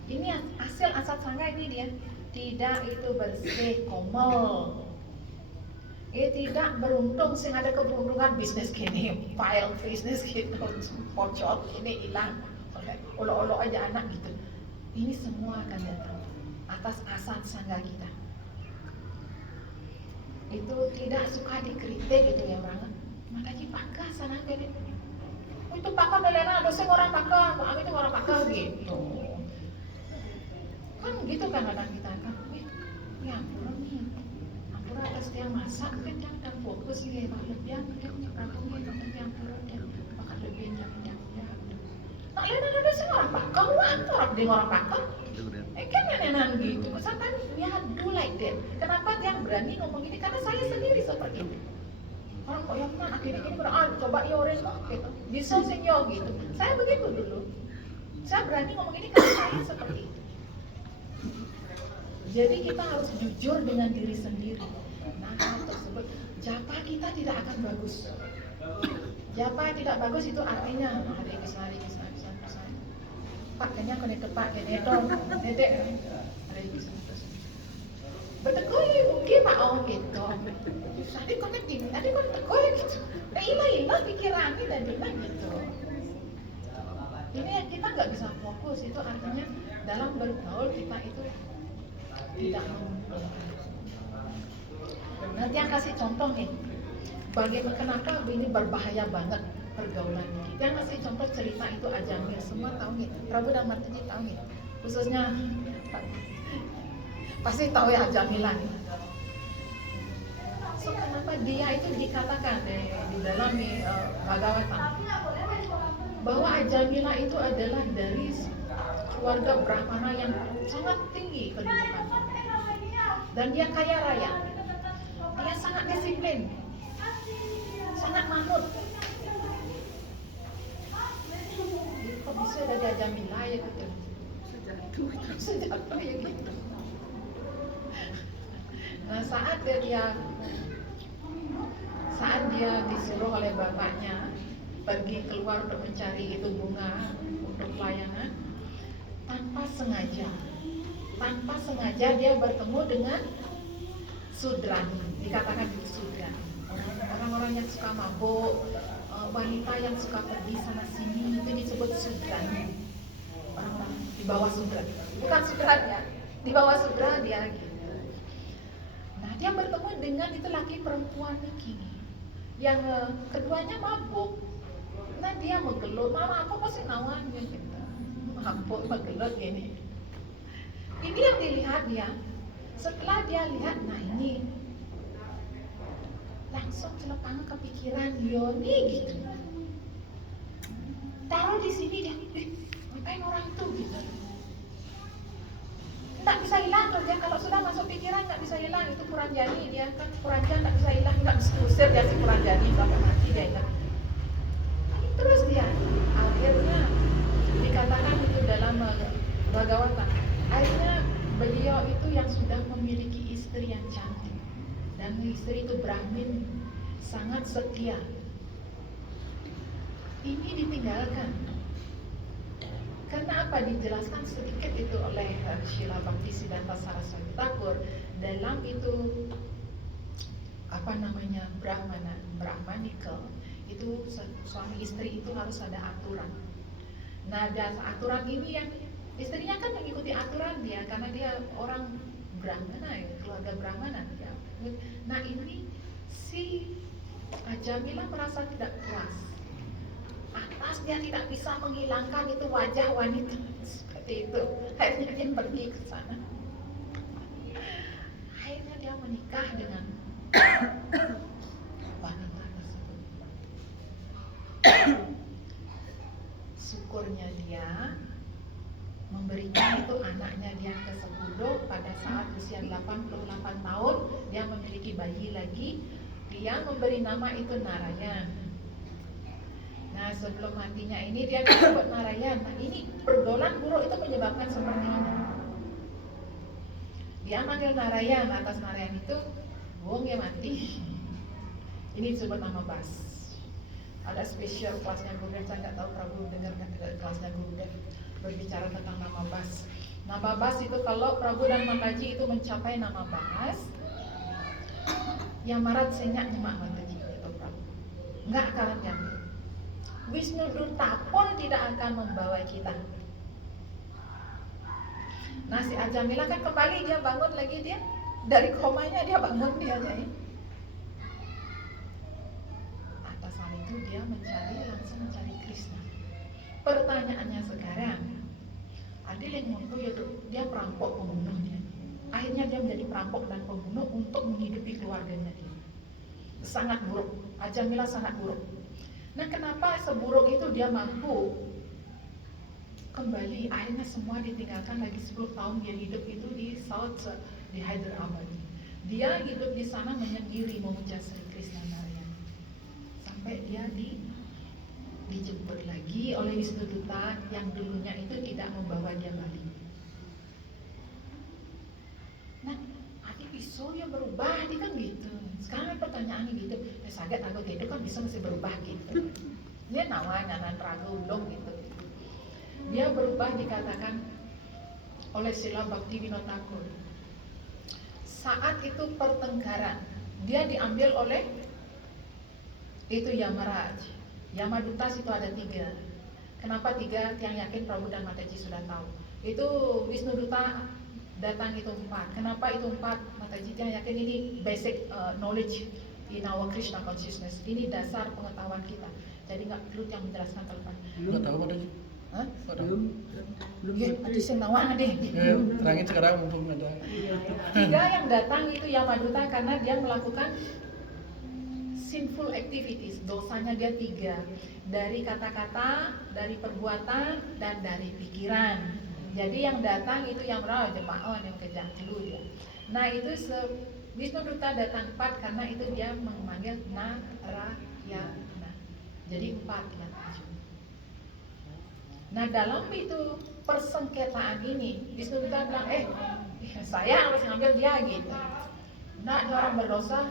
Ini hasil asat sangga ini dia tidak itu bersih, komel. Tidak beruntung sing ada keberuntungan bisnis gini, file bisnis gitu, bocor, ini hilang, olo-olo aja anak gitu. Ini semua akan datang atas asat sangga kita. Itu tidak suka dikritik gitu ya orang. Makanya pakar sana gini. Itu pakar belena, dosen orang pakar, kami itu orang pakar gitu. Kan gitu kan kadang kita kan, ya ampun nih. Atas dia masak kan dan fokus ya pak lebih kan rakungnya yang dan bakal lebih yang tak lihat ada semua orang pakar orang dia orang pakar kan nenenan gitu kesankan ya do like that. Kenapa dia berani ngomong ini karena saya sendiri seperti itu. Orang kok yang mana akhirnya gini coba yorin kok gitu bisa senyo gitu. Saya begitu dulu, saya berani ngomong ini karena saya seperti itu. Jadi kita harus jujur dengan diri sendiri. Nah, hal tersebut japa kita tidak akan bagus. Japa tidak bagus itu artinya hari bisa. Pak kayaknya kena tepat kena dong, dedek hari bisa. Betul mungkin pak gitu. Tadi kau ketim, tadi kau tekoi gitu. Hilang pikirannya dan hilang gitu. Ini kita nggak bisa fokus itu artinya dalam bergaul kita itu tidak mengumpulkan. Nanti yang kasih contoh nih, bagaimana kenapa ini berbahaya banget pergaulan ini. Yang kasih contoh cerita itu Ajamil, semua tahu nih, Prabu dan Martini tahu nih, khususnya pasti tahu ya Ajamila nih. So kenapa dia itu dikatakan di dalam Bhagavatam bahwa Ajamila itu adalah dari keluarga Brahmana yang sangat tinggi kedudukannya dan dia kaya raya. Dia sangat disiplin, sangat manut. Kok bisa ada Ajamila ya gitu? Sejatuh ya gitu. Nah saat dia disuruh oleh bapaknya pergi keluar untuk mencari itu bunga untuk pelayanan, tanpa sengaja dia bertemu dengan Sudrani, dikatakan itu Sudrani, orang-orang yang suka mabuk, wanita yang suka pergi sana sini itu disebut Sudrani, orang-orang di bawah Sudra, bukan Sudranya, di bawah Sudra dia gitu. Nah dia bertemu dengan itu laki perempuan begini, yang keduanya mabuk. Nah dia menggelut, mama apa sih nawan gitu, mabuk menggelut gini. Ini yang dilihat dia. Setelah dia lihat, nah ini langsung celepangan kepikiran Yoni gitu. Taruh di sini dia, ngapain orang itu gitu. Nggak bisa hilang tuh dia, kalau sudah masuk pikiran nggak bisa hilang. Itu Puranjani dia kan, Puranjani nggak bisa hilang, nggak bisa usir dia si Puranjani sampai mati dia ingat. Terus dia akhirnya dikatakan itu dalam Bhagavatam, akhirnya beliau itu yang sudah memiliki istri yang cantik dan istri itu Brahmin sangat setia. Ini ditinggalkan karena apa? Dijelaskan sedikit itu oleh Srila Bhaktisiddhanta Saraswati Thakur dalam itu apa namanya Brahmanikal itu suami istri itu harus ada aturan. Nah ada aturan ini yang istrinya kan mengikuti aturan dia karena dia orang Brahmana ya, keluarga Brahmana ya. Nah ini si Ajamila merasa tidak puas. atas, dia tidak bisa menghilangkan itu wajah wanita seperti itu. Akhirnya dia pergi ke sana. Akhirnya dia menikah dengan wanita tersebut. Syukurnya dia memberikan itu anaknya dia ke-10 pada saat usia 88 tahun. Dia memiliki bayi lagi. Dia memberi nama itu Narayan. Nah, sebelum matinya ini dia disebut Narayan. Nah, ini pergaulan buruk itu menyebabkan seperti ini. Dia manggil Narayan, atas Narayan itu wongnya mati. Ini disebut nama Bas. Ada spesial kelasnya Gurudev, saya nggak tahu Prabu dengar kelasnya Gurudev berbicara tentang nama Bas. Nama Bas itu kalau Prabu dan Mataji itu mencapai nama Bas, yang marat senyak nyemak Mataji itu Prabu. Nggak akan diambil. Wisnu Duta pun tidak akan membawa kita. Nah, si Ajamila kan kembali, dia bangun lagi, dia dari komanya dia bangun dia jadi. Atas hal itu dia langsung mencari Krishna. Pertanyaannya sekarang, adil yang waktu yaitu dia perampok pembunuh dia. Akhirnya dia menjadi perampok dan pembunuh untuk menghidupi keluarganya dia. Sangat buruk. Ajamila sangat buruk. Nah, kenapa seburuk itu dia mampu kembali? Akhirnya semua ditinggalkan, lagi 10 tahun dia hidup itu di South, di Hyderabad. Dia hidup di sana menyendiri memuja Sri Krishna Narayana. Sampai dia dijemput lagi oleh Wisnu Duta yang dulunya itu tidak membawa dia balik. Nah, Adi Piso yang berubah, dia kan gitu. Sekarang pertanyaannya gitu, sagat aku itu kan bisa masih berubah gitu. Dia nawanya nan ragu ulung gitu. Dia berubah dikatakan oleh Srila Bhaktivinoda Thakur. Saat itu pertengkaran, dia diambil oleh itu Yamaraj. Yamadutas itu ada 3. Kenapa 3? Yang yakin Prabu dan Mataji sudah tahu. Itu Wisnu Duta datang itu 4. Kenapa itu 4? Mataji yang yakin ini basic knowledge in our Krishna consciousness. Ini dasar pengetahuan kita. Jadi nggak perlu yang menjelaskan terlepas. Nggak tahu Mataji. Hah? Belum. Ya, Mataji yang nawan deh. Terangin sekarang mumpung ada. 3 yang datang itu Yamaduta karena dia melakukan sinful activities, dosanya dia 3, dari kata-kata, dari perbuatan, dan dari pikiran. Jadi yang datang itu yang merawat jemaah yang kerja dulu dia. Nah itu Wisnu Duta datang 4 karena itu dia memanggil Narayana. Jadi 4 yang maju. Nah dalam itu persengketaan ini Wisnu Duta bilang saya harus ngambil dia gitu. Nah ada orang berdosa.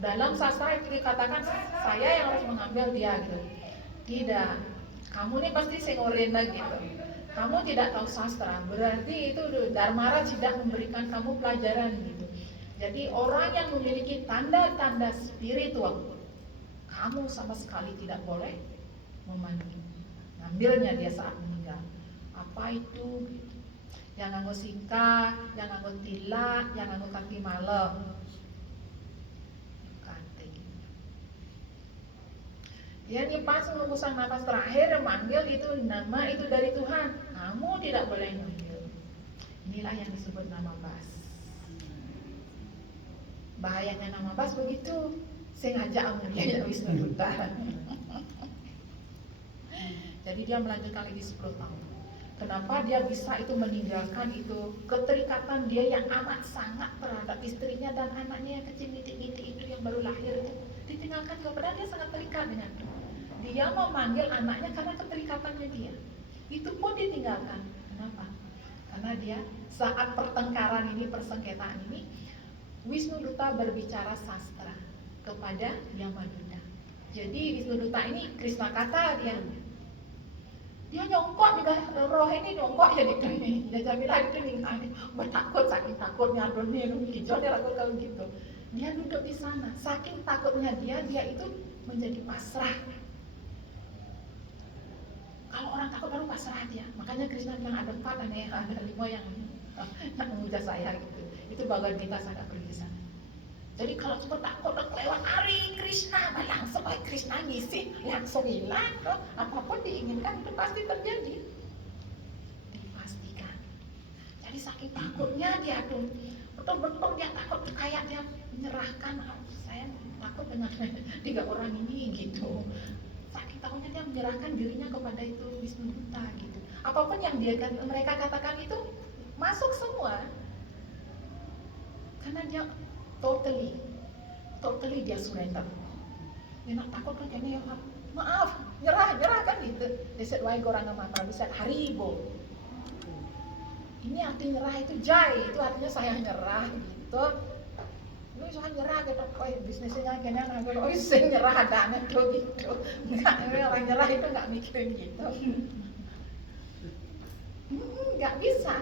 Dalam sastra itu dikatakan saya yang harus mengambil dia gitu. Tidak, kamu ini pasti sengorena gitu. Kamu tidak tahu sastra, berarti itu Dharmara tidak memberikan kamu pelajaran gitu. Jadi orang yang memiliki tanda-tanda spiritual, kamu sama sekali tidak boleh memandu. Ngambilnya dia saat meninggal. Apa itu? Gitu. Yang nganggo singka, yang nganggo tilak, yang nganggo kaki malam. Dia pas menghembuskan nafas terakhir manggil itu nama itu dari Tuhan. Kamu tidak boleh manggil. Inilah yang disebut nama Bas. Bahayanya nama Bas begitu. Sengaja amulia Wisnu Duta. Jadi dia melanjutkan lagi 10 tahun. Kenapa dia bisa itu meninggalkan itu keterikatan dia yang amat sangat terhadap istrinya dan anaknya yang kecil nitik-nitik itu yang baru lahir itu ditinggalkan, kepada dia sangat terikat dengan itu. Dia mau manggil anaknya karena keterikatannya dia. Itu pun ditinggalkan. Kenapa? Karena dia saat pertengkaran ini, persengketaan ini, Wisnu Duta berbicara sastra kepada Yamaduta. Jadi Wisnu Duta ini Krishna kata dia nyongkok juga, roh ini nyongkok jadi ini. Dia bilang itu nih, bertakut saking takutnya dunia hijau dia lakukan kalau gitu. Dia duduk di sana, saking takutnya dia itu menjadi pasrah. Kalau orang takut baru pasrah dia. Makanya Krishna bilang ada 4, ada 5 yang memuja saya gitu. Itu Bhagavad Gita sangat pergi sana. Jadi kalau cuma takut lewat Hari Krishna, langsung Krishna ngisi, langsung hilang. Apapun diinginkan itu pasti terjadi. Dipastikan. Jadi saking takutnya dia tuh, betul-betul dia takut kayak dia menyerahkan. Saya takut dengan 3 orang ini gitu. Saking takutnya dia menyerahkan dirinya kepada itu Wisnu Duta gitu. Apapun yang mereka katakan itu masuk semua. Karena dia totally dia surrender. Dia nak takut kan kayaknya ya maaf, nyerah kan gitu. Dia said why gorang mata, dia said haribo. Ini arti nyerah itu jai, itu artinya saya nyerah gitu. Lu saya nyerah gitu, bisnisnya kayaknya gitu, saya nyerah adanya tuh gitu. Enggak, orang nyerah itu enggak mikirin gitu. Enggak bisa.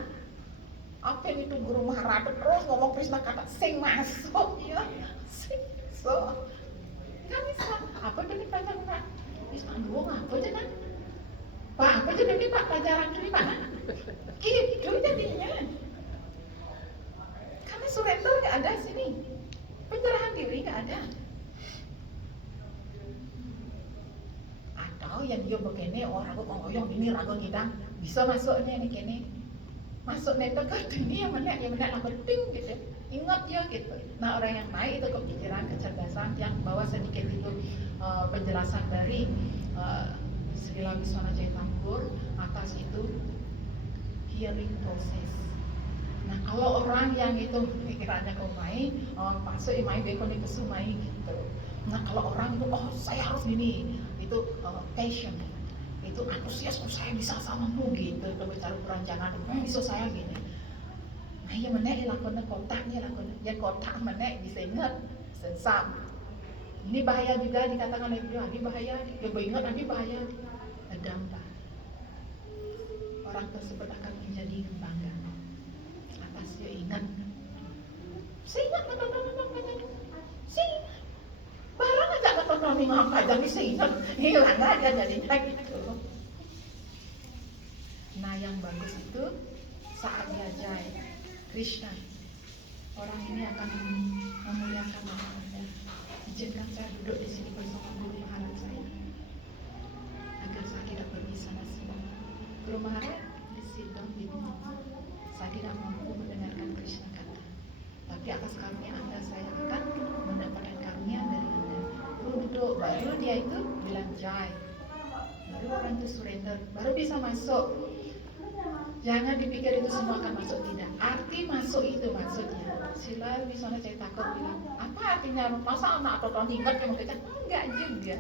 Apa itu Guru Maharata terus ngomong Krishna kata sing masuk ya, sing masuk. Nggak bisa. Apa tadi pelajaran Pak? Krishna doang apa aja kan? Pak apa aja tadi Pak pelajaran tadi Pak? Gitu jadinya. Karena surrender nggak ada sini, penyerahan diri nggak ada. Atau yang dia begini orang aku ngoyong ini ragu ngidang bisa masuknya nih kene. Masuk neto ke dunia yang mana penting gitu. Ingat ya gitu. Nah orang yang naik itu kepikiran, kecerdasan yang bawa sedikit itu penjelasan dari Srila Wiswana Jaitamkur atas itu hearing process. Nah kalau orang yang itu pikirannya kau main, masuk imai bekon itu sumai gitu. Nah kalau orang itu saya harus gini, itu passion. Itu antusias saya bisa samamu gitu, kalau bicara perancangan bisa saya gini. Nah yang mana lakukan kontaknya lakukan, yang kontak mana bisa ingat sensam. Ini bahaya juga dikatakan oleh beliau, ini bahaya, yang ingat ini bahaya. Dampak orang tersebut akan menjadi bangga atas dia ingat. Saya ingat saya barang aja nonton nih ngapa jadi saya ingat hilang aja jadinya gitu. Nah yang bagus itu saat dia jai Krishna, orang ini akan memuliakan Anda. Izinkan saya duduk di sini bersama Guru Maharaj saya, agar saya tidak pergi sana sini. Guru Maharaj, please sit down with me. Saya tidak mampu mendengarkan Krishna kata, tapi atas karunia Anda saya akan mendapatkan karunia dari Anda. Guru duduk, baru dia itu bilang jai, baru orang itu surrender, baru bisa masuk. Jangan dipikir itu semua akan masuk, tidak. Arti masuk itu maksudnya. Sila Wiswana Jaitamkur bilang, apa artinya? Masa anak atau tahun ingat yang kita? Enggak juga.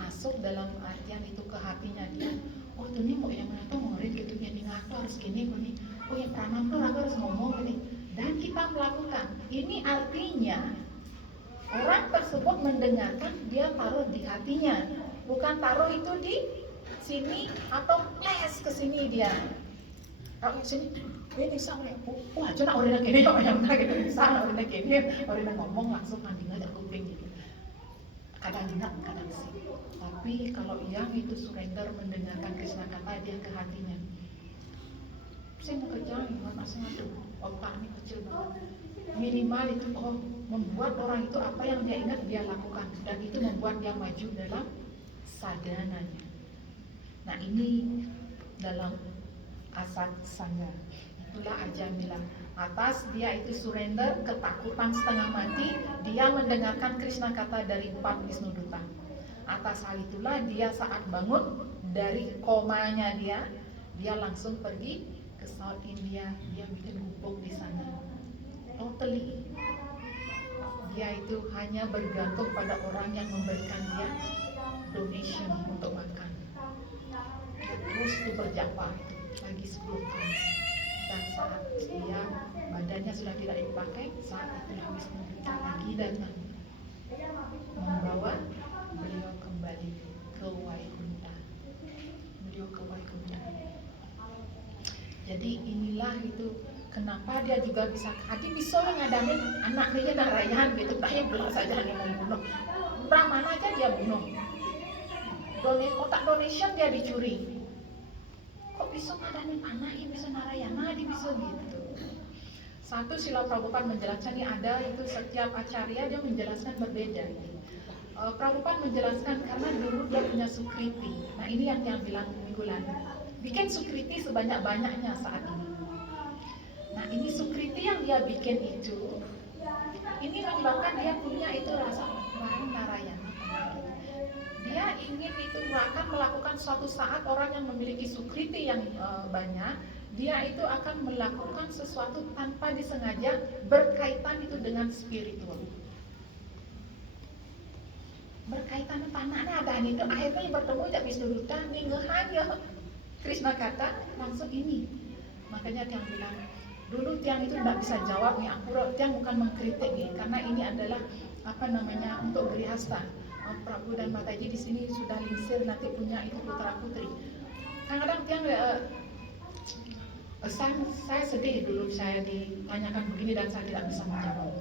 Masuk dalam artian itu ke hatinya dia. Oh ini mau yang mana tuh murid gitu yang ngatur harus gini gini. Oh yang pranam tuh aku harus ngomong gini. Dan kita melakukan. Ini artinya orang tersebut mendengarkan, dia taruh di hatinya, bukan taruh itu di sini atau les ke sini dia. Kalau di sini, ini sama ya, wah jangan orang nak ini, orang nak ini, sana orang nak ini, orang nak ngomong langsung mandi aja kuping gitu. Kadang ingat, kadang sih. Tapi kalau yang itu surrender mendengarkan Krishna kata dia ke hatinya. Saya mau kerja, masih tuh otak ini kecil banget. Minimal itu membuat orang itu apa yang dia ingat dia lakukan, dan itu membuat dia maju dalam sadhananya. Nah ini dalam asat sangga. Itulah Ajahn bilang, atas dia itu surrender, ketakutan setengah mati, dia mendengarkan Krishna kata dari 4 Wisnu Duta. Atas hal itulah dia saat bangun dari komanya dia langsung pergi ke South India, dia bikin gubuk di sana. Totally. Dia itu hanya bergantung pada orang yang memberikan dia donation untuk makan. Dia terus itu berjapa lagi 10 tahun. Dan saat dia badannya sudah tidak dipakai, saat itu Wisnu Duta lagi datang membawa beliau kembali ke Waikunta. Beliau ke Waikunta. Jadi inilah itu kenapa dia juga bisa, adik bisa ngadamin anaknya narayan gitu, dia belar saja hanya mau bunuh. Brahman aja dia bunuh. Kotak donation dia dicuri. Kok bisa ngadamin anaknya bisa narayana, dia bisa gitu. Satu, Srila Prabhupada menjelaskan ini ada itu setiap acarya dia menjelaskan berbeda. Prabhupada menjelaskan karena dulu dia punya sukriti. Nah ini yang bilang minggu lalu. Bikin sukriti sebanyak-banyaknya saat ini. Nah ini sukriti yang dia bikin itu, ini menyebabkan dia punya itu rasa narayana. Dia ingin itu akan melakukan suatu saat orang yang memiliki sukriti yang banyak, dia itu akan melakukan sesuatu tanpa disengaja berkaitan itu dengan spiritual. Berkaitan panahnya ada itu akhirnya bertemu jak Wisnuduta ningehannya Krishna kata langsung ini. Makanya Tiang bilang dulu Tiang itu tidak bisa jawab nih akurat, Tiang bukan mengkritik nih karena ini adalah untuk grihasta. Prabu dan Mataji di sini sudah lingsir nanti punya itu putra putri. Kadang-kadang Tiang saya sedih dulu saya ditanyakan begini dan saya tidak bisa menjawab.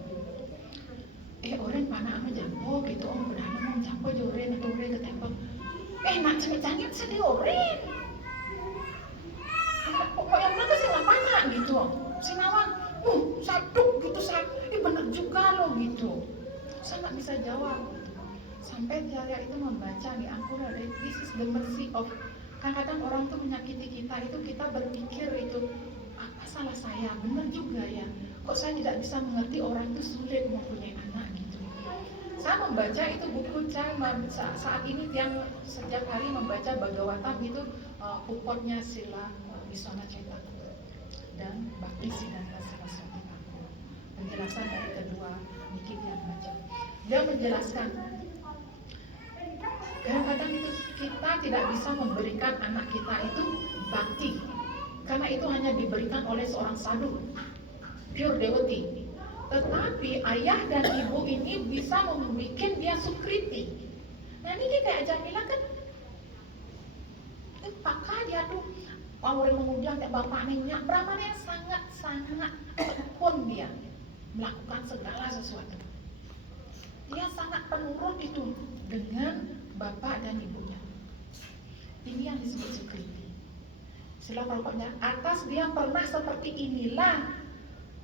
Orang panah jampo gitu, pernah ngomong jampo joren atau ke tempo. Nak cengit-cengit sedih orang. Pokoknya mereka sih panah gitu. Sinawan, satu gitu benar juga loh gitu. Saya nggak bisa jawab. Sampai Tiara itu membaca di Ampura, this is the mercy of. Kadang-kadang orang tuh menyakiti kita itu kita berpikir itu apa salah saya, benar juga ya. Kok saya tidak bisa mengerti orang itu sulit mempunyai anak gitu. Saya membaca itu buku saat ini Tiang setiap hari membaca Bhagavatam itu pupotnya Sila Wiswana Ceta dan Bhakti Siddhanta Saraswati Thakur. Penjelasan dari kedua Niki Tiang baca. Dia menjelaskan kadang-kadang itu kita tidak bisa memberikan anak kita itu bhakti karena itu hanya diberikan oleh seorang sadhu, pure devotee. Tetapi ayah dan ibu ini bisa membuat dia sukriti. Nah ini kayak Jamila kan, pakah dia tuh orang mengudian kayak bapak nengnya, Brahmana yang sangat tekun dia melakukan segala sesuatu. Dia sangat penurut itu dengan bapak dan ibunya. Ini yang disebut sukriti. Sila Prabhupada atas dia pernah seperti inilah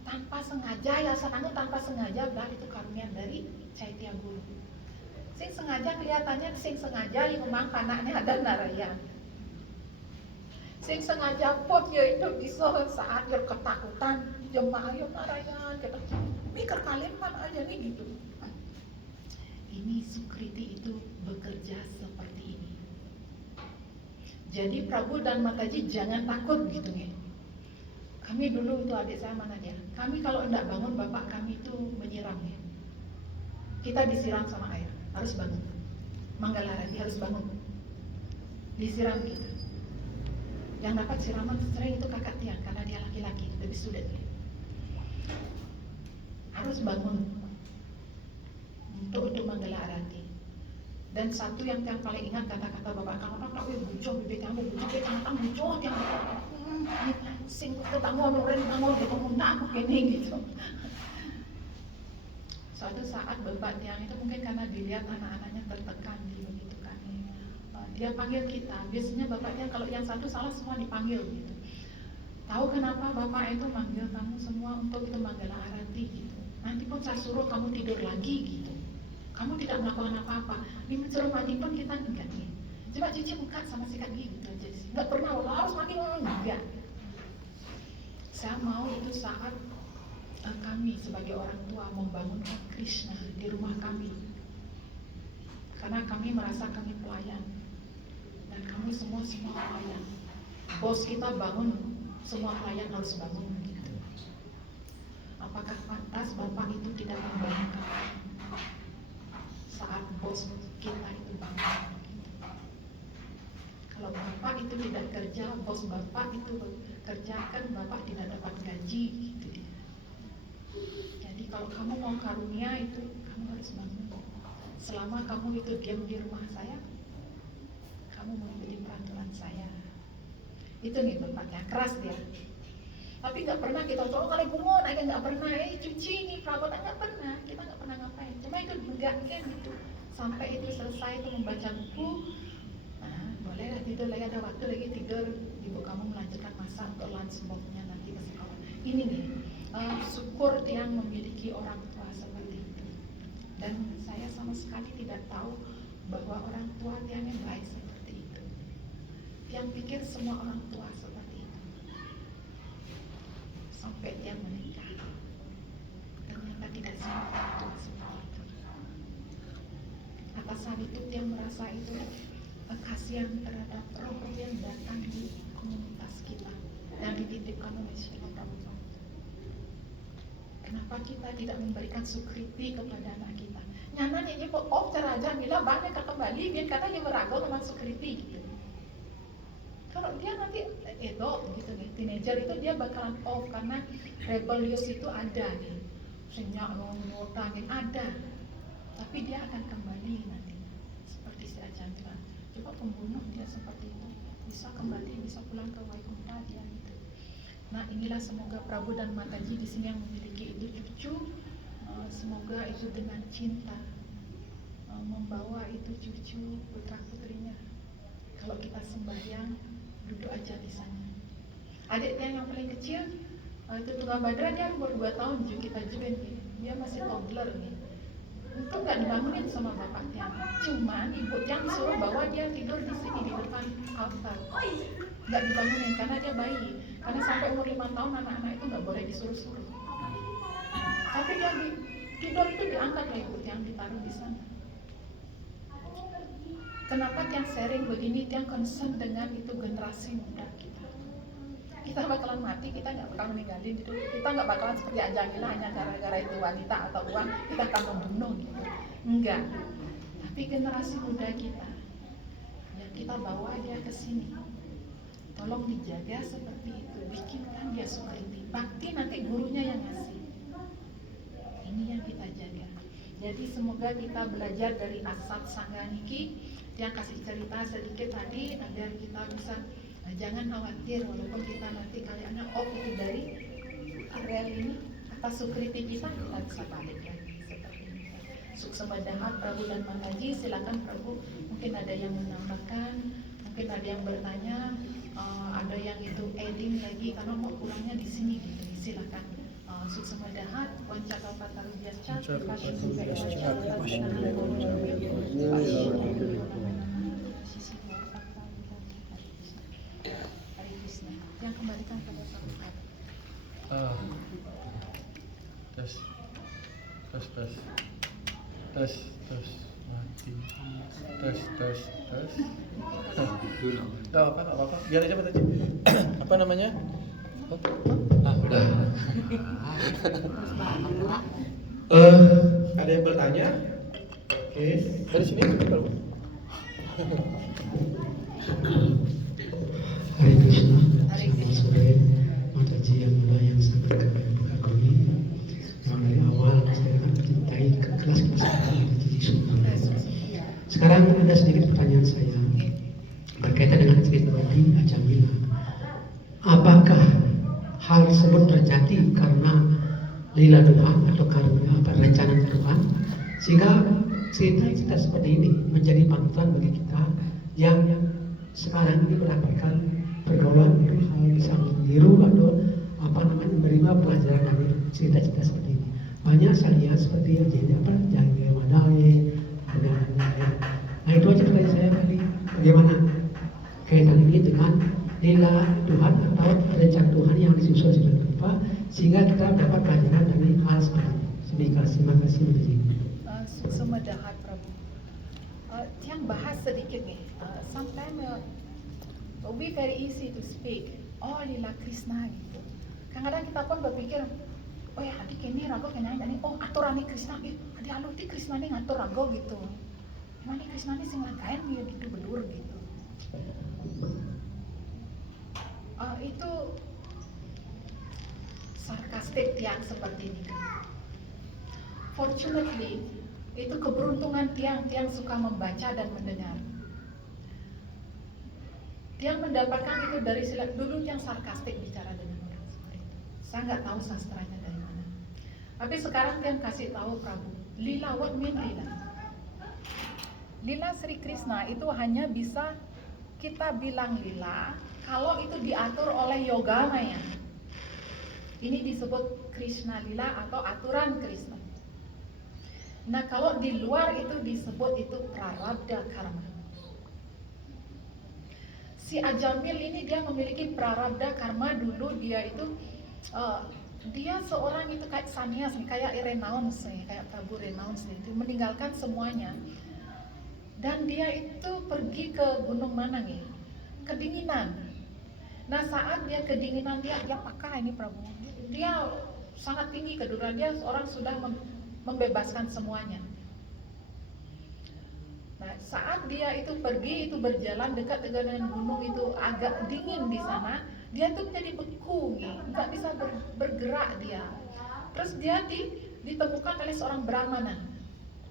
tanpa sengaja ya senangnya tanpa sengaja belah itu karunia dari Chaitya Guru. Sing sengaja kelihatannya sing sengaja yang memang anaknya ada Narayan. Sing sengaja pun ya itu bisa saat dia ketakutan jemaah ya Narayan kita mikir kalimat aja nih gitu. Ini sukriti itu bekerja seperti ini. Jadi Prabu dan Mataji jangan takut gitu ya. Kami dulu itu adik saya mana dia? Kami kalau tidak bangun bapak kami itu menyiram ya. Kita disiram sama air, harus bangun. Manggalarati harus bangun. Disiram kita. Yang dapat siraman sering itu kakak Tiang karena dia laki-laki, lebih sulit ya. Harus bangun untuk Manggalarati. Dan satu yang paling ingat kata-kata bapak kamu, tak bucok bibit kamu, bucok kamu bucok yang sing ketemu orang bangun gitu aku kene gitu. Suatu saat bapak Tiang itu mungkin karena dilihat anak-anaknya tertekan gitu kan. Dia panggil kita. Biasanya bapak Tiang kalau yang satu salah semua dipanggil gitu. Tahu kenapa bapak itu manggil kamu semua untuk itu Manggalarati gitu. Nanti pun saya suruh kamu tidur lagi gitu. Kamu tidak melakukan apa-apa. Di suruh mandi pun kita enggak nih. Coba cuci muka sama sikat gigi gitu aja. Enggak pernah harus mandi enggak. Saya mau itu saat kami sebagai orang tua membangunkan Krishna di rumah kami. Karena kami merasa kami pelayan. Dan kami semua pelayan. Bos kita bangun, semua pelayan harus bangun gitu. Apakah pantas Bapak itu tidak membangunkan saat bos kita itu bangun? Kalau Bapak itu tidak kerja, bos Bapak itu kerjakan, Bapak tidak dapat gaji gitu. Jadi kalau kamu mau karunia itu kamu harus bangun. Selama kamu itu diam di rumah saya, kamu mengikuti peraturan saya. Itu nih Bapaknya, keras dia. Tapi nggak pernah kita tolong kali bunga, nggak pernah cuci nih perabot, nggak pernah, kita nggak pernah ngapain. Cuma itu enggak kan gitu. Sampai itu selesai itu membaca buku. Bolehlah tidur lagi, ada waktu lagi tidur, ibu kamu melanjutkan masa untuk lunch box-nya nanti ke sekolah. Ini nih, syukur tiang memiliki orang tua seperti itu. Dan saya sama sekali tidak tahu bahwa orang tua tiang yang baik seperti itu. Tiang pikir semua orang tua seperti itu. Sampai tiang menikah, ternyata tidak semua orang tua seperti itu. Atas hal itu tiang merasa itu kasihan terhadap roh yang datang di komunitas kita yang dititipkan oleh Sheila Prabhupada. Kenapa kita tidak memberikan sukriti kepada anak kita? Nyana ini kok cara aja bila banyak kembali biar karena dia meragu dengan sukriti gitu. Kalau dia nanti adult gitu nih, teenager itu dia bakalan off karena rebellious itu ada nih, senyak ngutangin ada, tapi dia akan kembali nanti seperti si Ajahn bilang. Coba pembunuh dia seperti itu bisa kembali, bisa pulang ke Vaikuntha dia gitu. Nah inilah semoga Prabu dan Mataji di sini yang memiliki itu cucu, semoga itu dengan cinta membawa itu cucu putra putrinya. Kalau kita sembahyang duduk aja di sana. Adik yang paling kecil itu Tunggal Badra, dia umur 2 tahun kita join nih. Dia masih toddler nih. Itu nggak dibangunin sama bapaknya. Cuman ibu yang suruh bawa dia tidur di sini di depan altar. Nggak dibangunin karena dia bayi. Karena sampai umur 5 tahun anak-anak itu nggak boleh disuruh-suruh. Tapi dia tidur itu diangkat oleh ibu yang ditaruh di sana. Kenapa tiang sharing begini, tiang concern dengan itu generasi muda kita. Kita bakalan mati, kita nggak bakal meninggalin gitu. Kita nggak bakalan seperti Ajamila hanya gara-gara itu wanita atau uang kita akan membunuh gitu. Enggak. Tapi generasi muda kita yang kita bawa dia ke sini, tolong dijaga seperti itu. Bikinkan dia sukriti. Bakti nanti gurunya yang ngasih. Ini yang kita jaga. Jadi semoga kita belajar dari Asat Sangganiki yang kasih cerita sedikit tadi agar kita bisa jangan khawatir walaupun kita nanti kayaknya itu dari area ini atas sukriti kita bisa balik lagi seperti ini. Suksembadahat Prabu dan Mataji, silakan Prabu, mungkin ada yang menambahkan, mungkin ada yang bertanya, ada yang itu adding lagi karena mau pulangnya di sini gitu. Silakan. Suksembadahat, Wancakapataru Biasca, Pasca juga yang kembalikan pada Prabhupada. Tes mati. Tes. Gak apa-apa. Biar aja Pak Taji. Apa namanya? Udah. Ada yang bertanya? Oke. Dari sini kalau Hare Krishna. Hare Selamat Krishna. sore Mataji yang mulia yang sangat kami kagumi. Memang dari awal saya akan mencintai kelas-kelas Mataji Sundara. Sekarang ada sedikit pertanyaan saya berkaitan dengan cerita tadi Ajamila. Apakah hal tersebut terjadi karena lila Tuhan atau karena rencana Tuhan sehingga cerita seperti ini menjadi panutan bagi kita yang sekarang ini mendapatkan pergaulan untuk hal bisa meniru atau menerima pelajaran dari cerita-cerita seperti ini. Banyak saya lihat seperti Jaya Madai, ada lain. Nah itu aja pertanyaan saya tadi, bagaimana kaitan ini dengan lila Tuhan atau rencana Tuhan yang disusun seperti apa sehingga kita dapat pelajaran dari hal seperti ini. Terima kasih. Suksembadahat Prabu. Yang bahas sedikit nih. Sometimes it be very easy to speak. Oh lila Krishna gitu. Kadang-kadang kita pun berpikir, oh ya adik ini rago kena ini. Oh aturan ini Krishna. Adik alu ti Krishna ini ngatur rago gitu. Emang ini Krishna ini sing langkain dia gitu bedur gitu. Itu sarkastik yang seperti ini. Fortunately, itu keberuntungan tiang suka membaca dan mendengar. Tiang mendapatkan itu dari silat dulu yang sarkastik bicara dengan orang seperti itu. Saya nggak tahu sastranya dari mana. Tapi sekarang tiang kasih tahu Prabu, lila what mean lila? Lila Sri Krishna itu hanya bisa kita bilang lila kalau itu diatur oleh Yogamaya. Ini disebut Krishna Lila atau aturan Krishna. Nah, kalau di luar itu disebut itu prarabdha karma. Si Ajamil ini dia memiliki prarabdha karma. Dulu dia itu dia seorang itu kayak sannyas nih, kayak renounce nih, kayak Prabu renounce nih, itu meninggalkan semuanya. Dan dia itu pergi ke Gunung mana nih? Kedinginan. Nah, saat dia kedinginan dia pakai ini Prabu. Dia sangat tinggi keduraan, dia orang sudah membebaskan semuanya. Nah, saat dia itu pergi, itu berjalan dekat dengan gunung itu agak dingin di sana, dia tuh menjadi beku, nggak bisa bergerak dia. Terus dia ditemukan oleh seorang Brahmana.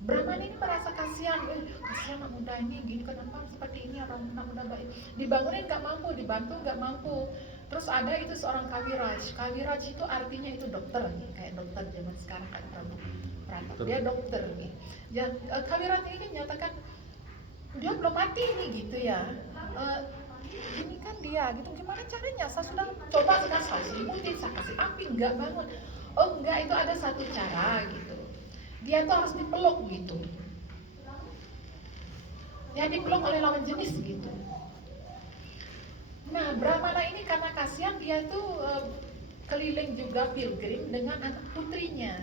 Brahmana ini merasa kasihan, kasihan anak muda ini, gini kenapa seperti ini orang anak muda baik. Dibangunin nggak mampu, dibantu nggak mampu. Terus ada itu seorang Kaviraj. Kaviraj itu artinya itu dokter nih, kayak dokter zaman sekarang kayak Prabu Pratap. Dia dokter nih. Ya, Kaviraj ini nyatakan dia belum mati nih gitu ya. Ini kan dia gitu, gimana caranya? Saya sudah coba sekarang saya selimutin, saya kasih api nggak bangun. Oh enggak, itu ada satu cara gitu. Dia tuh harus dipeluk gitu. Ya dipeluk oleh lawan jenis gitu. Nah, Brahmana ini karena kasihan dia tuh keliling juga pilgrim dengan anak putrinya.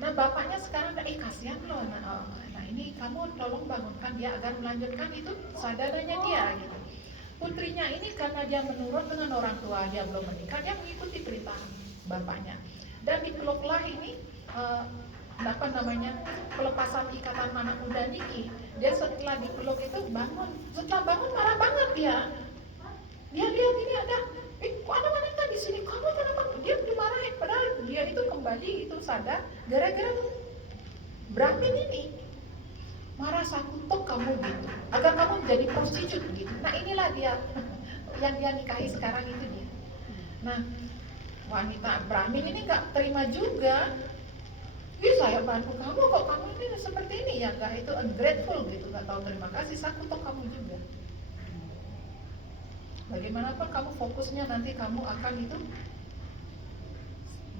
Nah, bapaknya sekarang kasihan loh. Nah, ini kamu tolong bangunkan dia agar melanjutkan itu sadadanya dia gitu. Putrinya ini karena dia menurut dengan orang tua, dia belum menikah, dia mengikuti perintah bapaknya. Dan dipeluklah ini pelepasan ikatan anak muda niki. Dia setelah dipeluk itu bangun. Setelah bangun marah banget dia. Dia lihat ini ada, kok ada wanita di sini? Kamu kenapa? Dia dimarahin. Padahal dia itu kembali itu sadar gara-gara Brahmin ini marah, saya kutuk kamu gitu, agar kamu menjadi prostitut gitu. Nah, inilah dia yang dia nikahi sekarang itu dia. Nah, wanita Brahmin ini nggak terima juga. Saya bantu kamu kok kamu ini seperti ini ya, nggak itu ungrateful gitu, nggak tahu terima kasih, saya kutuk kamu juga. Bagaimanapun kamu fokusnya nanti kamu akan itu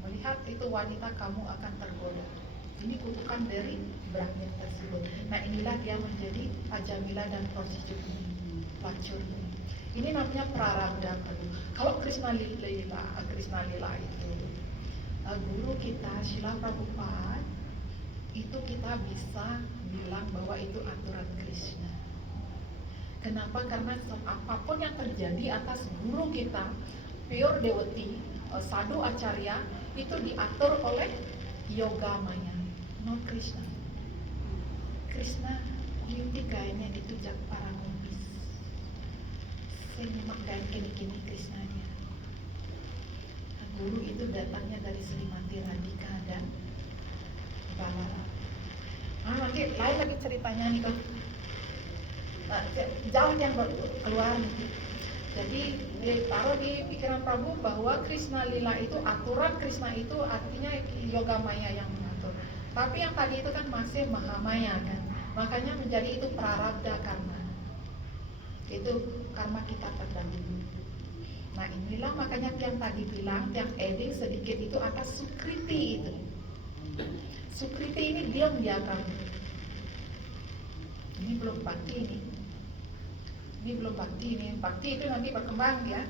melihat itu wanita kamu akan tergoda. Ini kutukan dari Brahmin tersebut. Nah, inilah dia menjadi Ajamila dan prostitut pelacur. Ini namanya prarabdha. Kalau Krishna Lila itu guru kita Srila Prabhupada itu kita bisa bilang bahwa itu aturan Krishna. Kenapa? Karena apapun yang terjadi atas guru kita, pure devotee, sadhu acarya, itu diatur oleh yoga maya, not Krishna. Krishna beauty kayaknya itu jak para nobis. Saya nyimak dan kini-kini Krishnanya. Nah, guru itu datangnya dari Srimati Radhika dan Balara. Nanti lain lagi ceritanya nih tuh. Jauh yang keluar. Jadi ditaruh di pikiran Prabu bahwa Krishna Lila itu aturan Krishna itu artinya yoga maya yang mengatur. Tapi yang tadi itu kan masih Mahamaya kan. Makanya menjadi itu prarabdha karma. Itu karma kita terdahulu. Nah, inilah makanya yang tadi bilang, yang adding sedikit itu atas sukriti itu. Sukriti ini diam dia kamu. Ini belum bakti ini. Ini belum bakti ini. Bakti itu nanti berkembang ya.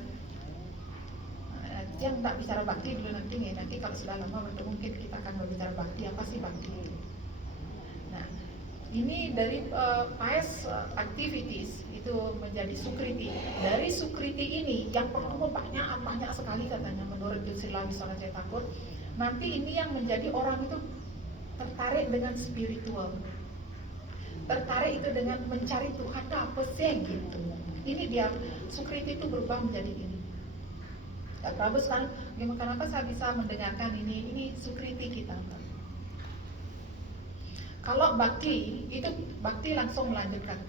Yang tak bicara bakti dulu nanti nih. Nanti kalau sudah lama bertemu mungkin kita akan berbicara bakti. Apa sih bakti itu? Nah, ini dari pious activities itu menjadi sukriti. Dari sukriti ini yang pertama banyak sekali katanya menurut Srila Wiswanath Thakur. Nanti ini yang menjadi orang itu tertarik dengan spiritual. Tertarik itu dengan mencari Tuhan apa sih gitu. Ini dia sukriti itu berubah menjadi ini. Prabu sekarang kenapa saya bisa mendengarkan ini sukriti kita. Kalau bakti itu bakti langsung melanjutkan.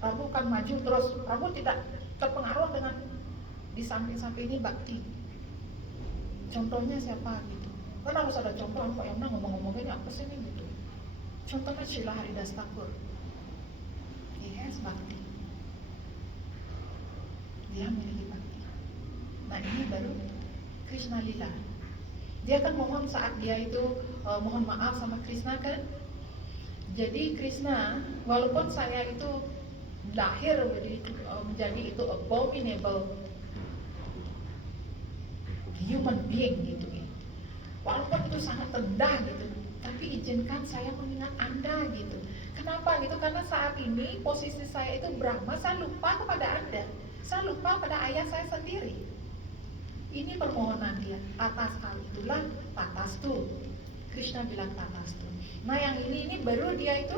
Prabu kan maju terus. Prabu tidak terpengaruh dengan di samping-samping ini bakti. Contohnya siapa gitu? Kan harus ada contoh. Pak Yamna ngomong-ngomongnya apa sih ini gitu. Contohnya Srila Haridas Thakur. Yes, bakti. Dia memiliki bakti. Nah, ini baru Krishna lila. Dia kan mohon saat dia itu mohon maaf sama Krishna kan. Jadi Krishna, walaupun saya itu lahir menjadi itu abominable human being gitu ya. Walaupun itu sangat rendah gitu, tapi izinkan saya mengingat Anda gitu. Kenapa gitu? Karena saat ini posisi saya itu Brahma, saya lupa kepada Anda. Saya lupa pada ayah saya sendiri. Ini permohonan dia. Atas hal itulah tatastu. Krishna bilang tatastu. Nah yang ini baru dia itu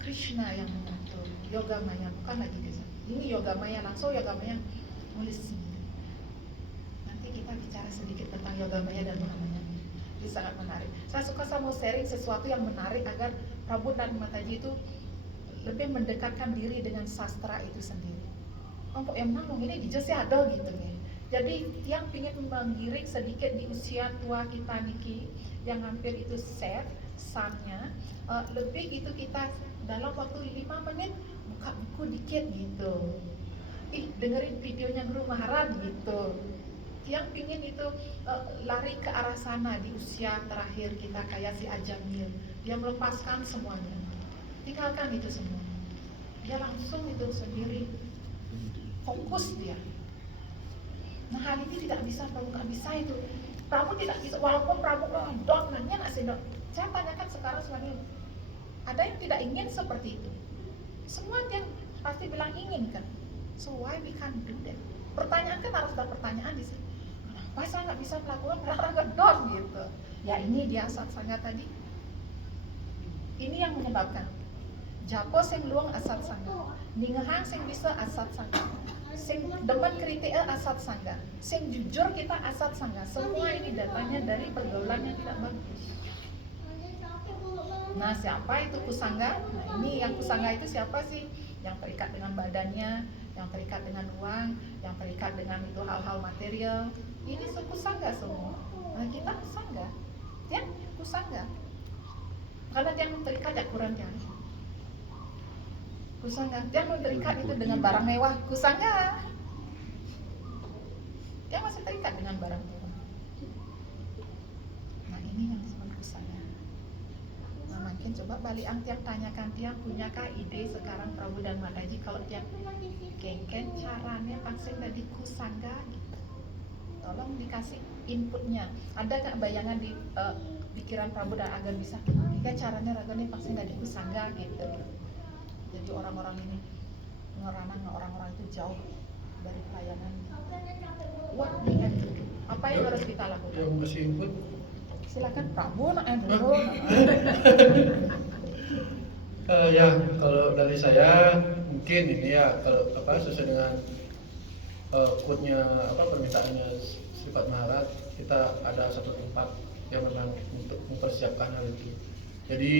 Krishna yang mengatur. Yoga Maya bukan lagi desa. Ini Yoga Maya langsung Yoga Maya nulis sendiri. Nanti kita bicara sedikit tentang Yoga Maya dan Mahamaya. Ini sangat menarik. Saya mau sharing sesuatu yang menarik agar Prabhu dan Mataji itu lebih mendekatkan diri dengan sastra itu sendiri. Oh, yang nanggung ini di Jose ada gitu ya. Jadi yang ingin menggiring sedikit di usia tua kita niki, yang hampir itu set sannya, lebih itu kita dalam waktu 5 menit buka buku dikit gitu. Dengerin videonya Guru Maharaj gitu. Yang ingin itu lari ke arah sana di usia terakhir kita kayak si Ajamil, dia melepaskan semuanya, tinggalkan itu semua, dia langsung itu sendiri fokus dia. Nah hal ini tidak bisa, Prabu nggak bisa itu. Prabu tidak bisa, walaupun Prabu dok nanya nggak sih dok. Saya tanyakan sekarang semuanya, ada yang tidak ingin seperti itu? Semua yang pasti bilang ingin kan. So why we can't do that? Pertanyaan kan harus ada pertanyaan di sini. Kenapa saya nggak bisa melakukan olahraga dok gitu? Ya ini dia satsanga tadi. Ini yang menyebabkan. Japo sing luang asat sangga, ningehang sing bisa asat sangga, sing demen kritik asat sangga, sing jujur kita asat sangga. Semua ini datanya dari pergaulan yang tidak bagus. Nah siapa itu kusangga? Nah ini yang kusangga itu siapa sih? Yang terikat dengan badannya, yang terikat dengan uang, yang terikat dengan itu hal-hal material. Ini kusangga semua. Nah kita kusangga, dia kusangga. Karena dia terikat ya kurang jangan. Kusangga, dia mau terikat itu dengan barang mewah, kusangga. Dia masih terikat dengan barang mewah. Nah ini yang disebut kusangga. Nah makin coba balik tiap tanyakan dia punyakah ide sekarang Prabu dan Mataji kalau dia kengken caranya paksing dari kusangga gitu. Tolong dikasih inputnya. Ada nggak bayangan di pikiran Prabu dan agar bisa jika caranya raganya paksing dari kusangga gitu. Jadi orang-orang ini ngeranang orang-orang itu jauh dari pelayanan. What we can do? Apa yang harus kita lakukan? Yang kasih input. Silakan Prabu nak dulu. Ya kalau dari saya mungkin ini ya kalau sesuai dengan quote-nya permintaannya Sifat Maharaj, kita ada satu tempat yang memang untuk mempersiapkan hal itu. Jadi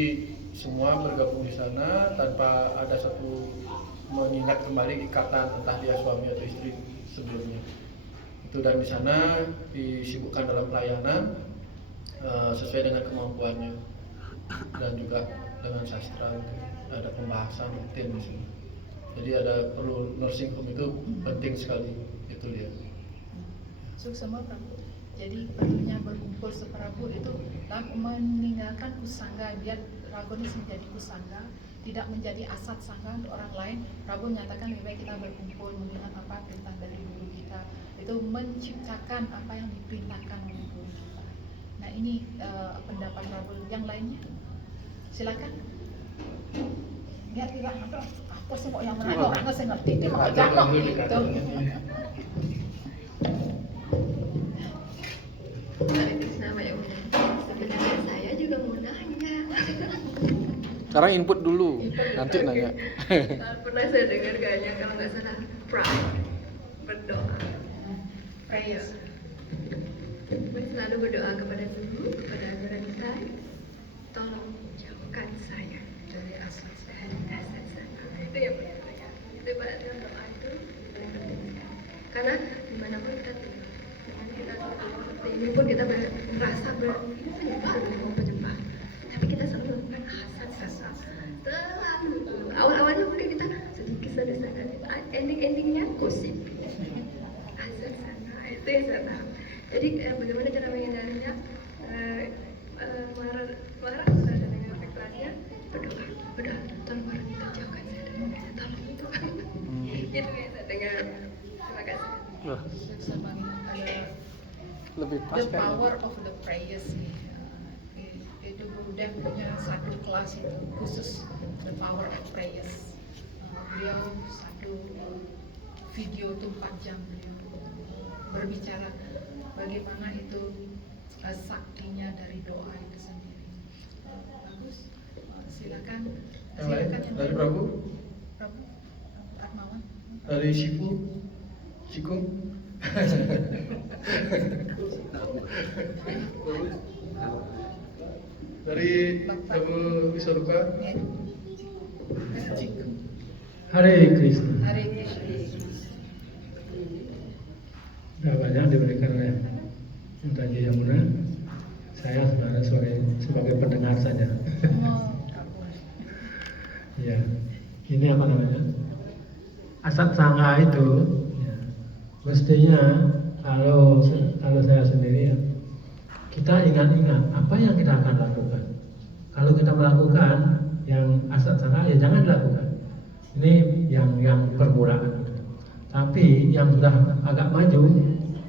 semua bergabung di sana tanpa ada satu mengingat kembali ikatan entah dia suami atau istri sebelumnya. Itu dan di sana disibukkan dalam pelayanan sesuai dengan kemampuannya dan juga dengan sastra itu. Ada pembahasan rutin di sini. Jadi ada perlu nursing home itu penting sekali itu dia. Semua Prabu. Jadi perlunya berkumpul seperabu itu meninggalkan kusangga, biar ragonis menjadi kusangga, tidak menjadi asat sangga untuk orang lain. Prabu menyatakan lebih baik kita berkumpul mengingat apa perintah dari guru kita, itu menciptakan apa yang diperintahkan oleh guru kita. Nah ini pendapat Prabu. Yang lainnya silakan. Biar tidak apa sih mau yang mana orang nggak ngerti dia mau jawab gitu. Hare Krishna Maya Bunda. Sebenarnya saya juga mau nanya. Sekarang input dulu, nanti nanya. Pernah saya dengar kayaknya kalau nggak salah pride berdoa. Prayers. Selalu berdoa kepada Guru, kepada Guru tolong jauhkan saya Dari asat dari asat sana. Itu yang pertama. Itu pada dalam doa itu paling penting sekali. Karena dimanapun kita tinggal, dengan kita seperti ini pun kita merasa penyembah, tapi kita selalu melakukan asat sana. Selalu. Awal-awalnya mungkin kita sedikit sadar-sadar, ending-endingnya gosip. Asat sana. Itu yang saya tahu. Jadi bagaimana cara menghindarinya? Marah sudah dengan kakak kelasnya, berdoa, tolong marah kita jauhkan saya dari saya, tolong itu. Itu yang saya dengar. Terima kasih. Wah, Sama ada lebih pas the kan? power of the prayers nih. Itu Guru Dev punya satu kelas itu khusus the power of prayers. Beliau satu video itu 4 jam beliau berbicara bagaimana itu saktinya dari doa itu sendiri. Bagus. Silakan. Yang lain Silakan yang dari lain. Prabu, Prabu Atmawan. dari Sikum. Dari Prabu Wiswarupa. Cik. Hare Krishna. Hare Krishna. Sudah banyak diberikan oleh Mutaji Yamuna. Saya sebenarnya sebagai pendengar saja. Oh, Prabu. Ya, ini apa namanya? Asat sangha itu, ya, mestinya kalau saya sendiri ya, kita ingat-ingat apa yang kita akan lakukan. Kalau kita melakukan yang asat sangha ya jangan dilakukan. Ini yang permulaan. Tapi yang sudah agak maju,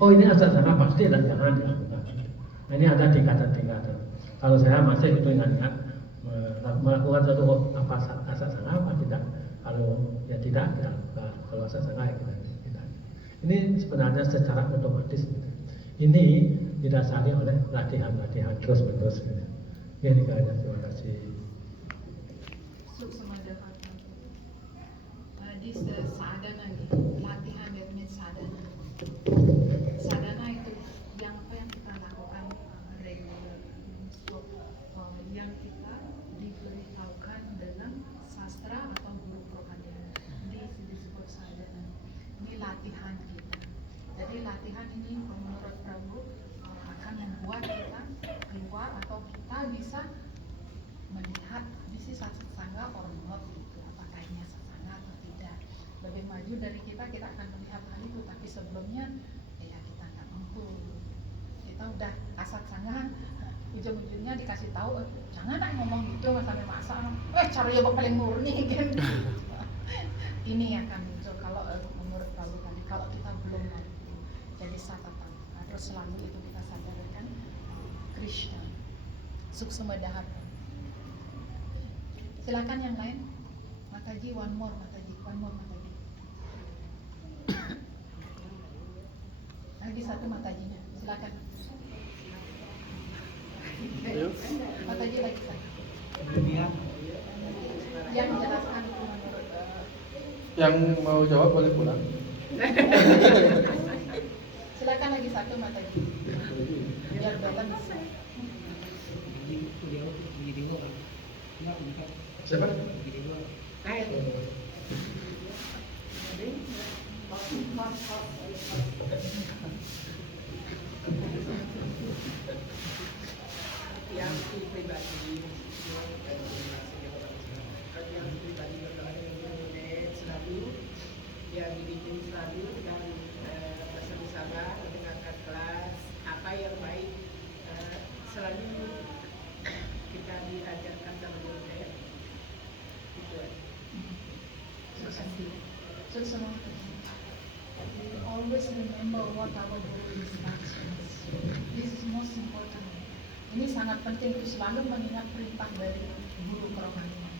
oh ini asat sangha pasti dan jangan dilakukan. Nah, ini ada tingkatan-tingkatan. Kalau saya masih itu ingat-ingat melakukan satu apa asat sangha apa tidak. Kalau ya tidak kita lakukan. Kalau asat sangha ya kita tidak. Ini sebenarnya secara otomatis. Gitu. Ini didasari oleh latihan-latihan terus-menerus. Gitu. Ya, ini kayaknya terima kasih. Suksamadana. This sadhana nih, latihan that means sadhana. Sadhana itu yang apa yang kita lakukan regular. So, yang kita diberitahukan dalam sastra atau guru rohani. This disebut sadhana. Ini latihan kita. Jadi latihan ini menurut Prabu akan membuat kita keluar atau kita bisa melihat this is satsanga or not gitu, apakah ini satsanga atau tidak. Lebih maju dari kita akan melihat hal itu, tapi sebelumnya ya kita nggak mampu. Kita udah satsanga, ujung-ujungnya dikasih tahu jangan ngomong gitu sampai masa cara ya paling murni kan. Ini akan muncul kalau menurut Prabu tadi kalau kita belum mampu jadi satatan. Terus selalu itu kita sadarkan Krishna Suksma Dahata. Silakan yang lain. Mataji, one more Mataji. Lagi satu Matajinya. Silakan. Ayo. Mataji lagi satu. Yang menjelaskan itu menurut Yang mau jawab boleh pulang. silakan lagi satu Mataji. Biar balance. Siapa? Yang pribadi selalu yang dibikin selalu dan bersama-sama mendengarkan kelas apa yang baik selalu kita diajarkan sama guru ya. Itu aja. Terima kasih. So semua. Always remember what our guru instructions. This is most important. Ini sangat penting untuk selalu mengingat perintah dari guru kerohanian.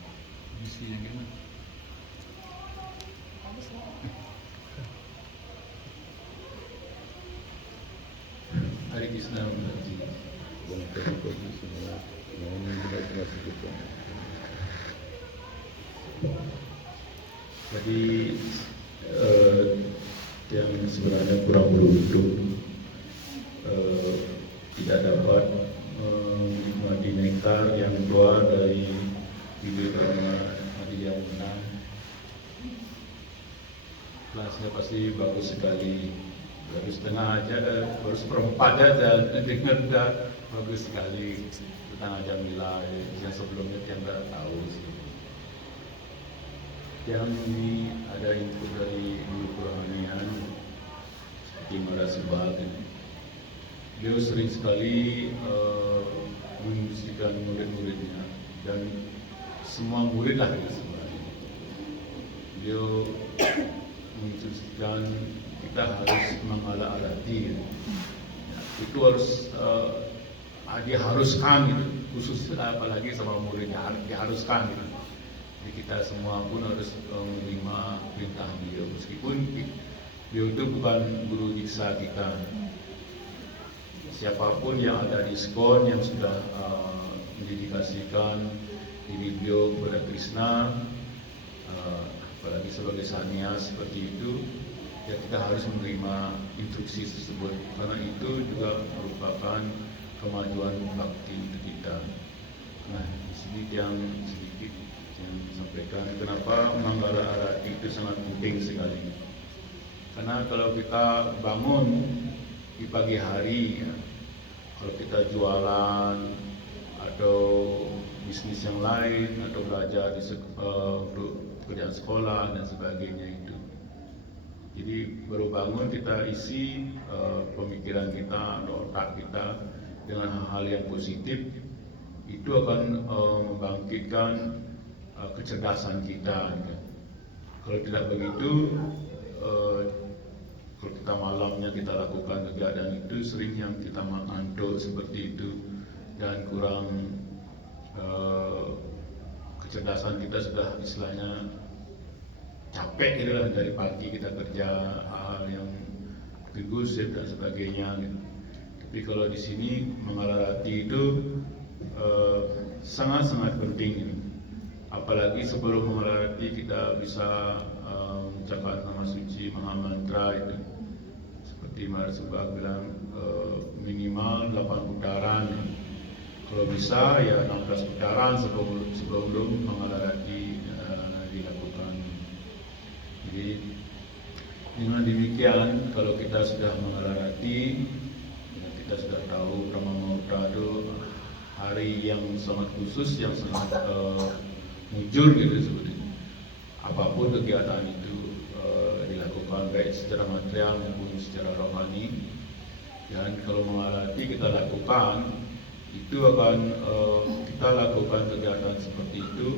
Misi yang gimana? Bagus loh. Hari Krishna Muraji. Jadi yang sebenarnya kurang beruntung tidak dapat menikmati nektar yang keluar dari bibir Madi Yamuna. Kelasnya pasti bagus sekali, baru setengah aja, baru seperempat aja dengar udah bagus sekali tentang jam nilai yang sebelumnya yang nggak tahu sih. Yang ini ada input dari guru kerohanian seperti Mara Subag. Beliau sering sekali menginstruksikan murid-muridnya dan semua murid lah sebenarnya. Beliau menginstruksikan kita harus mengalah-alati. Itu harus diharuskan gitu, khusus apalagi sama muridnya diharuskan gitu. Jadi kita semua pun harus menerima perintah beliau meskipun beliau itu bukan guru diksa kita. Siapapun yang ada di ISKCON yang sudah mendedikasikan diri beliau kepada Krishna, apalagi sebagai sannyas seperti itu, ya kita harus menerima instruksi tersebut karena itu juga merupakan kemajuan bakti untuk kita. Nah, sedikit yang disampaikan kenapa Manggala Arati itu sangat penting sekali. Karena kalau kita bangun di pagi hari, ya, kalau kita jualan atau bisnis yang lain atau belajar untuk pekerjaan sekolah dan sebagainya itu. Jadi baru bangun kita isi pemikiran kita atau otak kita dengan hal-hal yang positif, itu akan membangkitkan kecerdasan kita. Kalau tidak begitu, kalau kita malamnya kita lakukan kegiatan itu, sering yang kita mengantuk seperti itu dan kurang kecerdasan kita sudah istilahnya capek gitu lah, dari pagi kita kerja hal-hal yang tergusip dan sebagainya gitu. Tapi kalau di sini mengalarati itu sangat-sangat penting gitu. Apalagi sebelum mengalarati kita bisa mengucapkan nama suci Mahamantra itu seperti Mara Subag bilang minimal 8 putaran ya. Kalau bisa ya 16 putaran sebelum mengalarati dilakukan. Jadi dengan demikian kalau kita sudah mengalarati, kita sudah tahu Brahma Muhurta itu hari yang sangat khusus, yang sangat mujur gitu sebetulnya. Apapun kegiatan itu dilakukan baik secara material maupun secara rohani, dan kalau mengalarati kita lakukan itu akan kita lakukan kegiatan seperti itu.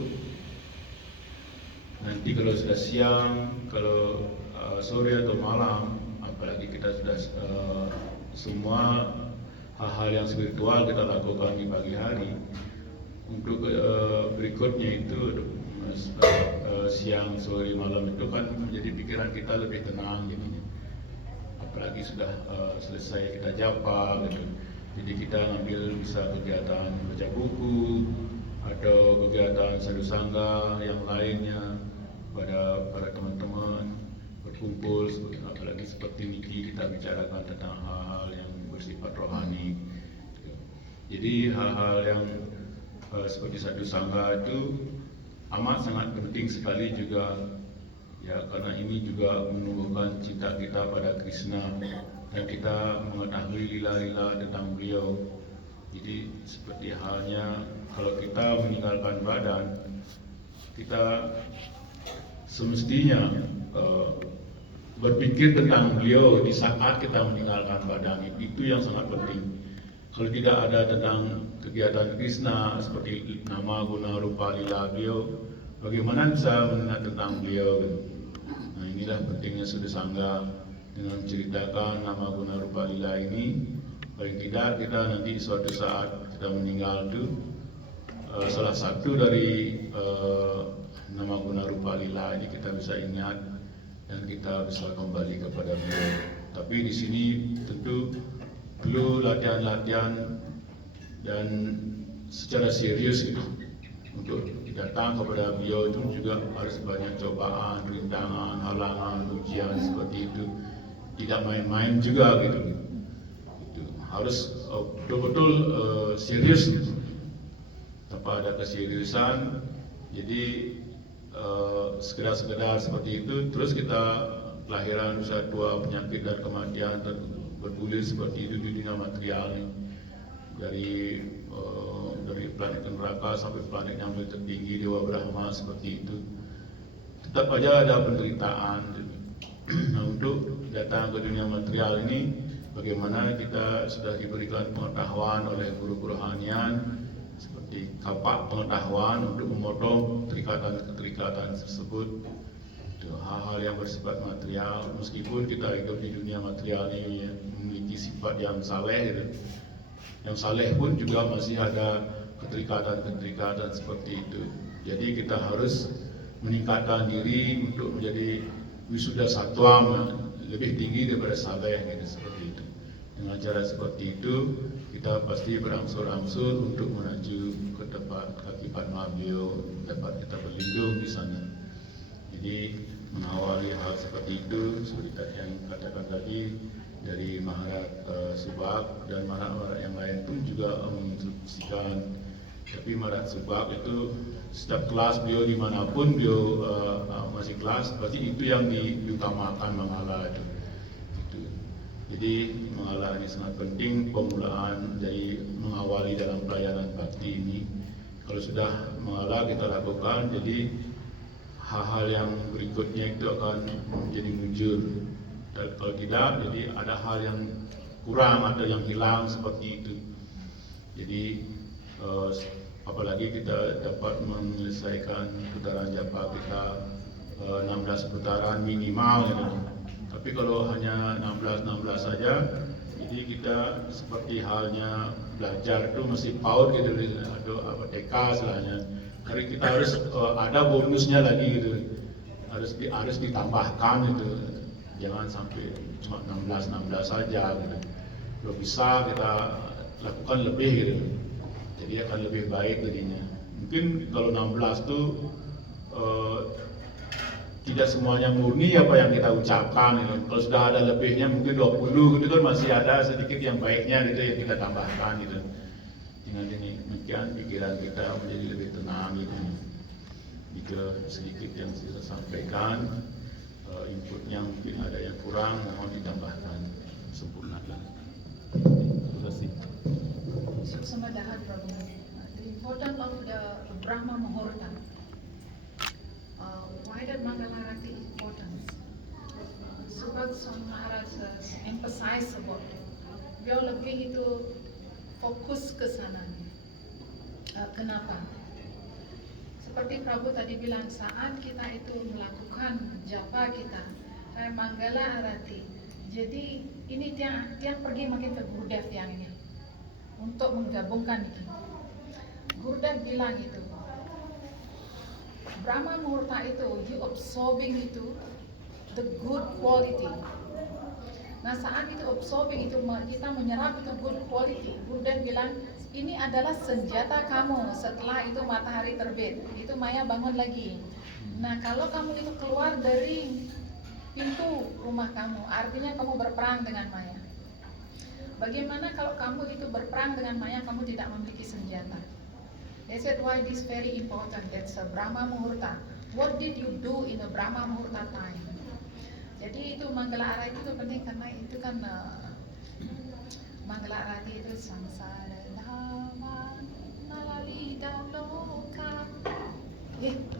Nanti kalau sudah siang, kalau sore atau malam, apalagi kita sudah semua hal-hal yang spiritual kita lakukan di pagi hari. Untuk berikutnya itu siang, sore, malam itu kan menjadi pikiran kita lebih tenang gitu. Apalagi sudah selesai kita japa gitu. Jadi kita ngambil bisa kegiatan baca buku atau kegiatan sadhu sangga yang lainnya pada para teman-teman berkumpul, apalagi seperti niki kita bicarakan tentang hal-hal yang bersifat rohani. Jadi hal-hal yang seperti sadhu sangga itu amat sangat penting sekali juga ya, karena ini juga menumbuhkan cinta kita pada Krishna dan kita mengetahui lila-lila tentang beliau. Jadi seperti halnya kalau kita meninggalkan badan, kita semestinya berpikir tentang beliau di saat kita meninggalkan badan. Itu yang sangat penting. Kalau tidak ada tentang kegiatan Krishna seperti nama, guna, rupa, lila beliau, bagaimana bisa mengenal tentang beliau? Nah, inilah pentingnya sadhu sangga dengan menceritakan nama, guna, rupa, lila ini. Paling tidak kita nanti suatu saat kita meninggal itu salah satu dari nama, guna, rupa, lila ini kita bisa ingat dan kita bisa kembali kepada beliau. Tapi di sini tentu perlu latihan-latihan dan secara serius gitu. Untuk datang kepada beliau itu juga harus banyak cobaan, rintangan, halangan, ujian seperti itu. Tidak main-main juga gitu. Harus betul-betul serius gitu. Tanpa ada keseriusan, jadi sekedar seperti itu, terus kita kelahiran, usia tua, penyakit dan kematian bergulir seperti itu di dunia material ini. Dari planet neraka sampai planet yang lebih tertinggi, Dewa Brahma seperti itu. Tetap aja ada penderitaan. Nah, untuk datang ke dunia material ini, bagaimana kita sudah diberikan pengetahuan oleh guru kerohanian seperti kapak pengetahuan untuk memotong keterikatan tersebut. Itu hal-hal yang bersifat material, meskipun kita hidup di dunia material ini memiliki sifat yang saleh, gitu. Yang saleh pun juga masih ada keterikatan seperti itu. Jadi kita harus meningkatkan diri untuk menjadi wisuda satwa lebih tinggi daripada saleh, gitu, seperti itu. Dengan cara seperti itu kita pasti berangsur-angsur untuk menuju ke tempat kaki Padma beliau, dapat kita berlindung di sana. Jadi mengawali hal seperti itu seperti yang katakan tadi dari Maharat Subak dan Maharat yang lain pun juga menginstruksikan. Tapi Maharat Subak itu setiap kelas beliau dimanapun beliau masih kelas, pasti itu yang diutamakan mengalah itu. Gitu. Jadi mengalah ini sangat penting, pemulaan dari mengawali dalam pelayanan bakti ini. Kalau sudah mengalah kita lakukan, jadi hal-hal yang berikutnya itu akan menjadi muncul. Dan kalau tidak, jadi ada hal yang kurang atau yang hilang seperti itu. Jadi apalagi kita dapat menyelesaikan putaran japa kita 16 putaran minimal, gitu. Tapi kalau hanya 16 saja, jadi kita seperti halnya belajar itu masih PAUD gitu, atau TK istilahnya. Karena kita harus ada bonusnya lagi gitu, harus ditambahkan gitu. Jangan sampai cuma 16 saja gitu. Kalau bisa kita lakukan lebih gitu. Jadi akan lebih baik jadinya. Mungkin kalau 16 itu tidak semuanya murni apa yang kita ucapkan gitu. Kalau sudah ada lebihnya mungkin 20 gitu kan masih ada sedikit yang baiknya gitu yang kita tambahkan gitu. Dengan demikian pikiran kita menjadi lebih tenang gitu. Jika sedikit yang saya sampaikan, inputnya mungkin ada yang kurang, mohon ditambahkan, sempurnakan. Terima kasih. Suksamadahat Prabhu. The importance of the Brahma Muhurta. Why that Mangalarati is important? Subhad Swami Maharaj emphasize about beliau lebih itu fokus ke sana. Kenapa? Seperti Prabhu tadi bilang, saat kita itu melakukan japa kita, kayak Manggala Arati. Jadi ini tiang pergi makin ke Gurudev yang ini untuk menggabungkan ini. Gurudev bilang itu, Brahma Muhurta itu, you absorbing itu the good quality. Nah saat itu absorbing itu kita menyerap itu good quality. Gurudev bilang ini adalah senjata kamu setelah itu matahari terbit, itu Maya bangun lagi. Nah kalau kamu itu keluar dari pintu rumah kamu, artinya kamu berperang dengan Maya. Bagaimana kalau kamu itu berperang dengan Maya, kamu tidak memiliki senjata? They said why this very important, that's a Brahma Muhurta. What did you do in a Brahma Muhurta time? Jadi itu Manggala Arati itu penting karena itu kan Manggala Arati itu samsara dhamma nalalita loka.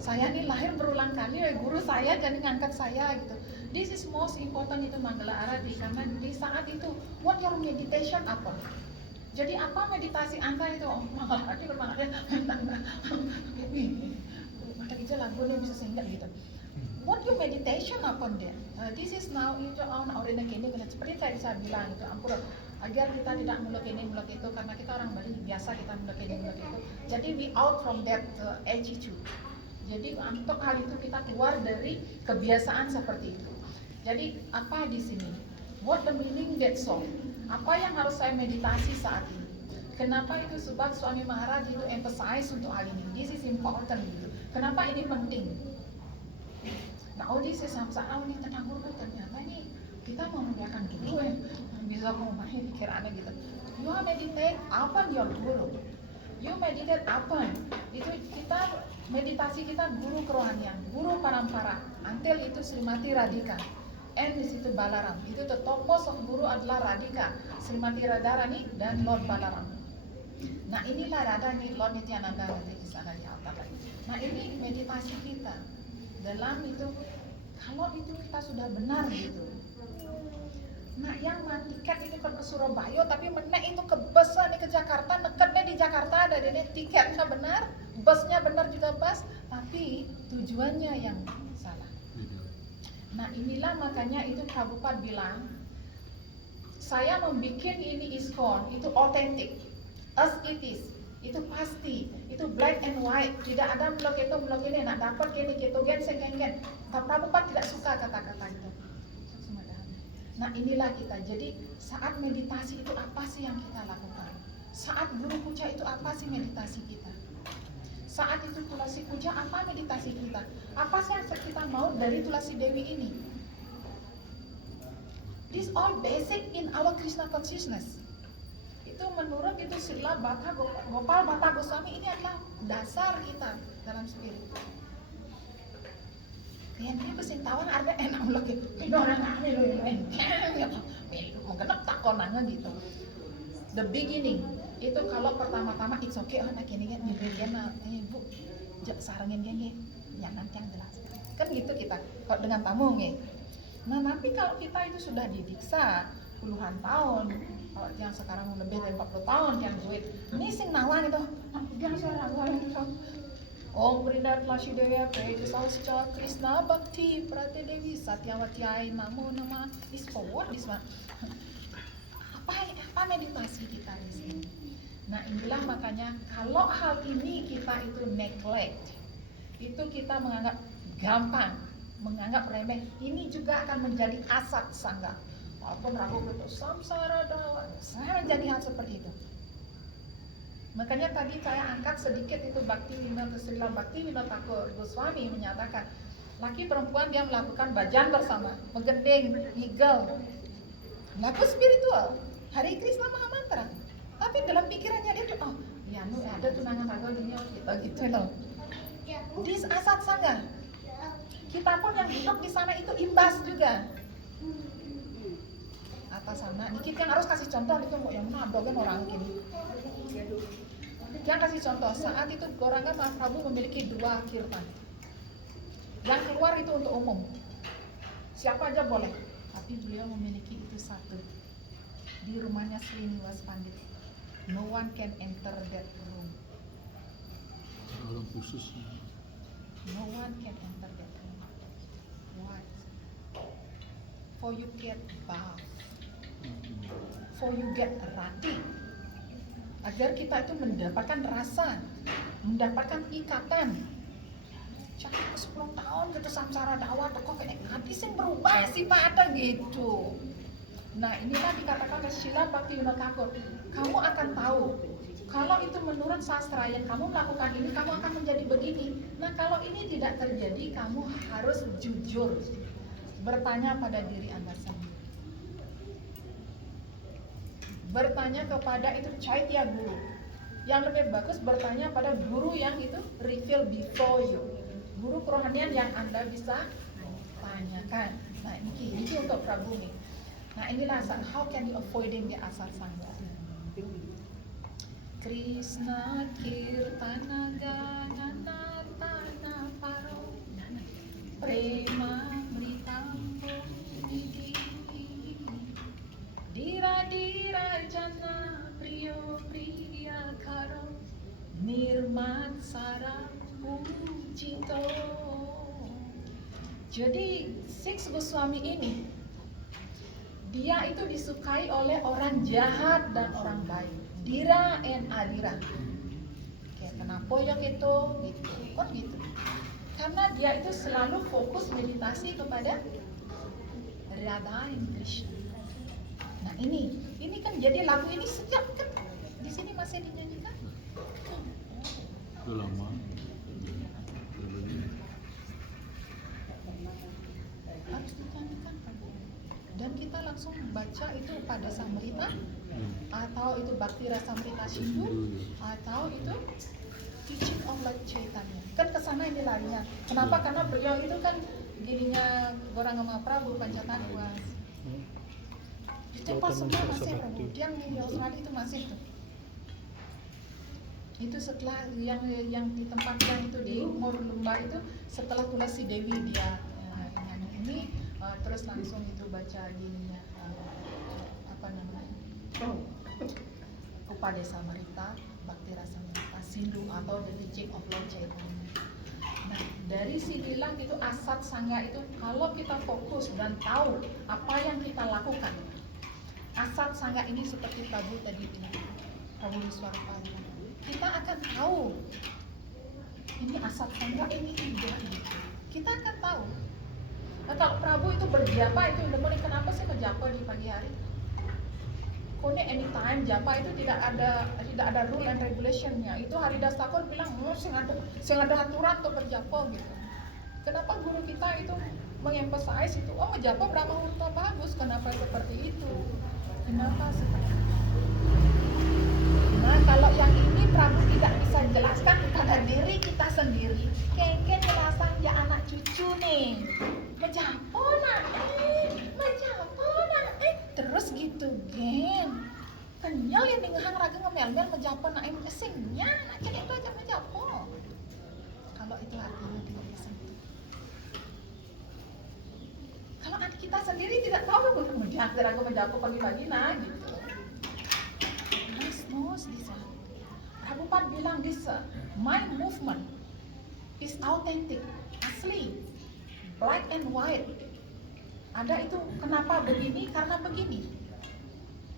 Saya nih lahir berulang kali, guru saya jadi ngangkat saya gitu. This is most important itu Manggala Arati karena di saat itu what your meditation apa? Jadi apa meditasi Anda itu? Manggala Arati bermakna ada gejala lagu nih bisa sehingga gitu. What your meditation upon that? This is now itu on orina kini seperti tadi saya bilang itu ampun agar kita tidak muluk ini muluk itu karena kita orang Bali biasa kita muluk ini muluk itu. Jadi we out from that attitude. Jadi untuk hal itu kita keluar dari kebiasaan seperti itu. Jadi apa di sini? What the meaning that song? Apa yang harus saya meditasi saat ini? Kenapa itu Subhad Swami Maharaj itu emphasize untuk hal ini? This is important gitu. Kenapa ini penting? Nah, this is samsara ini tentang guru ternyata ini kita mau memuliakan guru bisa memahami pikirannya gitu. You meditate upon your guru. You meditate upon itu kita meditasi kita guru kerohanian, guru parampara. Until itu Srimati Radhika. And di situ Balaram. Itu the topos of guru adalah Radhika, Srimati Radharani dan Lord Balaram. Nah inilah Radha nih Lord Nityananda nanti di sana di altar lagi. Nah ini meditasi kita dalam itu Kalau itu kita sudah benar gitu. Nah yang tiket itu kan ke Surabaya tapi menek itu ke bus nih ke Jakarta, neketnya di Jakarta ada deh tiketnya benar, busnya benar juga pas, tapi tujuannya yang salah. Nah inilah makanya itu Prabhupada bilang, saya membuat ini ISKCON itu otentik, as it is, itu pasti, itu black and white, tidak ada blok ini, nak dapat ini ketogen sengkengen. Prabhupada tidak suka kata-kata itu. Nah inilah kita, jadi saat meditasi itu apa sih yang kita lakukan? Saat guru puja itu apa sih meditasi kita? Saat itu tulasi puja apa meditasi kita? Apa sih yang kita mau dari tulasi Dewi ini? This all basic in our Krishna consciousness. Itu menurut itu Srila Gopal Bhatta Goswami, ini adalah dasar kita dalam spirit. Yan dia kesintawan ada enak lagi. Ini orang aneh loh yang genep takonannya gitu. The beginning itu kalau pertama-tama it's okay, oh nak ini kan bu sarangin gini, ya nanti yang jelas. Kan gitu kita kalau dengan tamu nih. Nah nanti kalau kita itu sudah didiksa puluhan tahun, kalau yang sekarang lebih dari 40 tahun yang duit, ini sing nawan itu, yang saya rawan itu. Om Brindat Lashideya Prajasascha Krishna Bhakti Prate Devi Satyavati Ai Namo Nama. Is for what this one? Apa meditasi kita di sini? Nah inilah makanya kalau hal ini kita itu neglect, itu kita menganggap gampang, menganggap remeh, ini juga akan menjadi asat sangga. Walaupun ragu betul samsara dawa, saya menjadi hal seperti itu. Makanya tadi saya angkat sedikit itu Srila Bhaktivinoda Thakur Goswami menyatakan laki perempuan dia melakukan bhajan bersama, menggendeng, eagle, laku spiritual, Hare Krishna Mahamantra. Tapi dalam pikirannya dia tuh, oh ya ada tunangan raga dunia gitu loh. Di asat sangga. Kita pun yang hidup di sana itu imbas juga. Atas sana, dikit yang harus kasih contoh itu yang nadogen orang gini. Yang kasih contoh, saat itu Gauranga Mahaprabhu memiliki 2 kirtan. Yang keluar itu untuk umum. Siapa aja boleh. Tapi beliau memiliki itu 1. Di rumahnya Sriniwas Pandit. No one can enter that room. Orang khusus. No one can enter that room. Why? For you get bath. For you get rati. Agar kita itu mendapatkan rasa, mendapatkan ikatan. Cakap ke 10 tahun gitu samsara dawa kok kayak hati sih berubah sih pada gitu. Nah inilah dikatakan oleh Srila Bhaktivinoda Thakur. Kamu akan tahu kalau itu menurut sastra yang kamu melakukan ini kamu akan menjadi begini. Nah kalau ini tidak terjadi kamu harus jujur bertanya pada diri Anda sendiri. Bertanya kepada itu Chaitya Guru. Yang lebih bagus bertanya pada guru yang itu reveal before you. Guru kerohanian yang Anda bisa tanyakan. Nah ini untuk Prabu nih. Nah inilah how can you avoiding the asal sangga. Krishna Kirtana Ganana Tana Paro Prema Mritambo Dira Dira Jana Priyo Priya Karo Nirmat Sara Pujito. Jadi Six Goswami ini dia itu disukai oleh orang jahat dan orang baik, Dira and Adira. Kayak kenapa yang itu gitu, kok gitu? Karena dia itu selalu fokus meditasi kepada Radha and Krishna. Nah ini kan jadi lagu ini sejak kan di sini masih dinyanyikan. Itu lama. Harus dinyanyikan dan kita langsung baca itu pada Samrita atau itu Bhakti Rasamrita Sindhu atau itu Teaching of Lord Chaitanya. Kan kesana ini larinya. Kenapa? Karena beliau itu kan gininya Gauranga Mahaprabhu Pancatatra. Itu pas semua masih Prabu. Dia di Australia itu masih tuh. Itu setelah yang di tempat yang itu di Morlumba itu setelah Tulasi Dewi dia nyanyi. ini, terus langsung itu baca dininya apa namanya, Upadesa Marita, Bhakti Rasamrita, Sindhu atau The Teaching of Lord Chaitanya. Nah, dari sinilah itu asat sangga itu kalau kita fokus dan tahu apa yang kita lakukan. Asat sangga ini seperti Prabu tadi bilang, Prabu Wiswarupa bilang, kita akan tahu ini asat sangga, ini tidak. Kita akan tahu. Nah, kalau Prabu itu berjapa itu kenapa sih menjapa di pagi hari? Kone anytime japa itu tidak ada rule and regulationnya. Itu Haridas Thakur bilang, sing ada aturan untuk berjapa gitu. Kenapa guru kita itu mengemphasize itu? Menjapa Brahma Muhurta bagus. Kenapa seperti itu? Kenapa seperti itu? Nah, kalau yang ini Prabu tidak bisa jelaskan kepada diri kita sendiri. Keke jelasan ya anak cucu nih. Menjapa nak, terus gitu gen. Kenyal yang dengahang raga ngemel-mel menjapa nak esingnya nak jadi itu aja menjapa. Kalau itu artinya tidak disentuh. Kalau adik kita sendiri tidak tahu menjapa pagi-pagi nah gitu. Knows this one. Prabhupada bilang this mind movement is authentic, asli, black and white. Ada itu kenapa begini karena begini.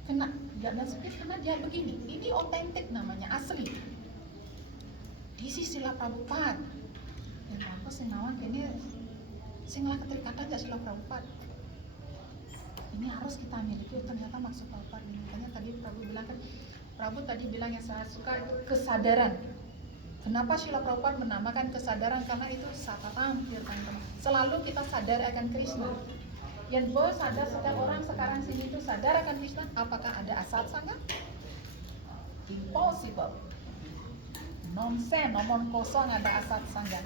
Dan speed karena dia begini. Ini authentic namanya, asli. This is sila Prabhupada. Yang apa sing nawan kini sing lah keterikatan gak sila Prabhupada. Ini harus kita miliki. Ternyata maksud Prabhupada ini. Makanya tadi Prabu tadi bilang yang saya suka itu kesadaran. Kenapa Srila Prabhupada menamakan kesadaran? Karena itu satatam, selalu kita sadar akan Krishna. Yang bos sadar setiap orang sekarang sini itu sadar akan Krishna. Apakah ada asat sangga? Impossible. Nonsen, omong kosong ada asat sangga.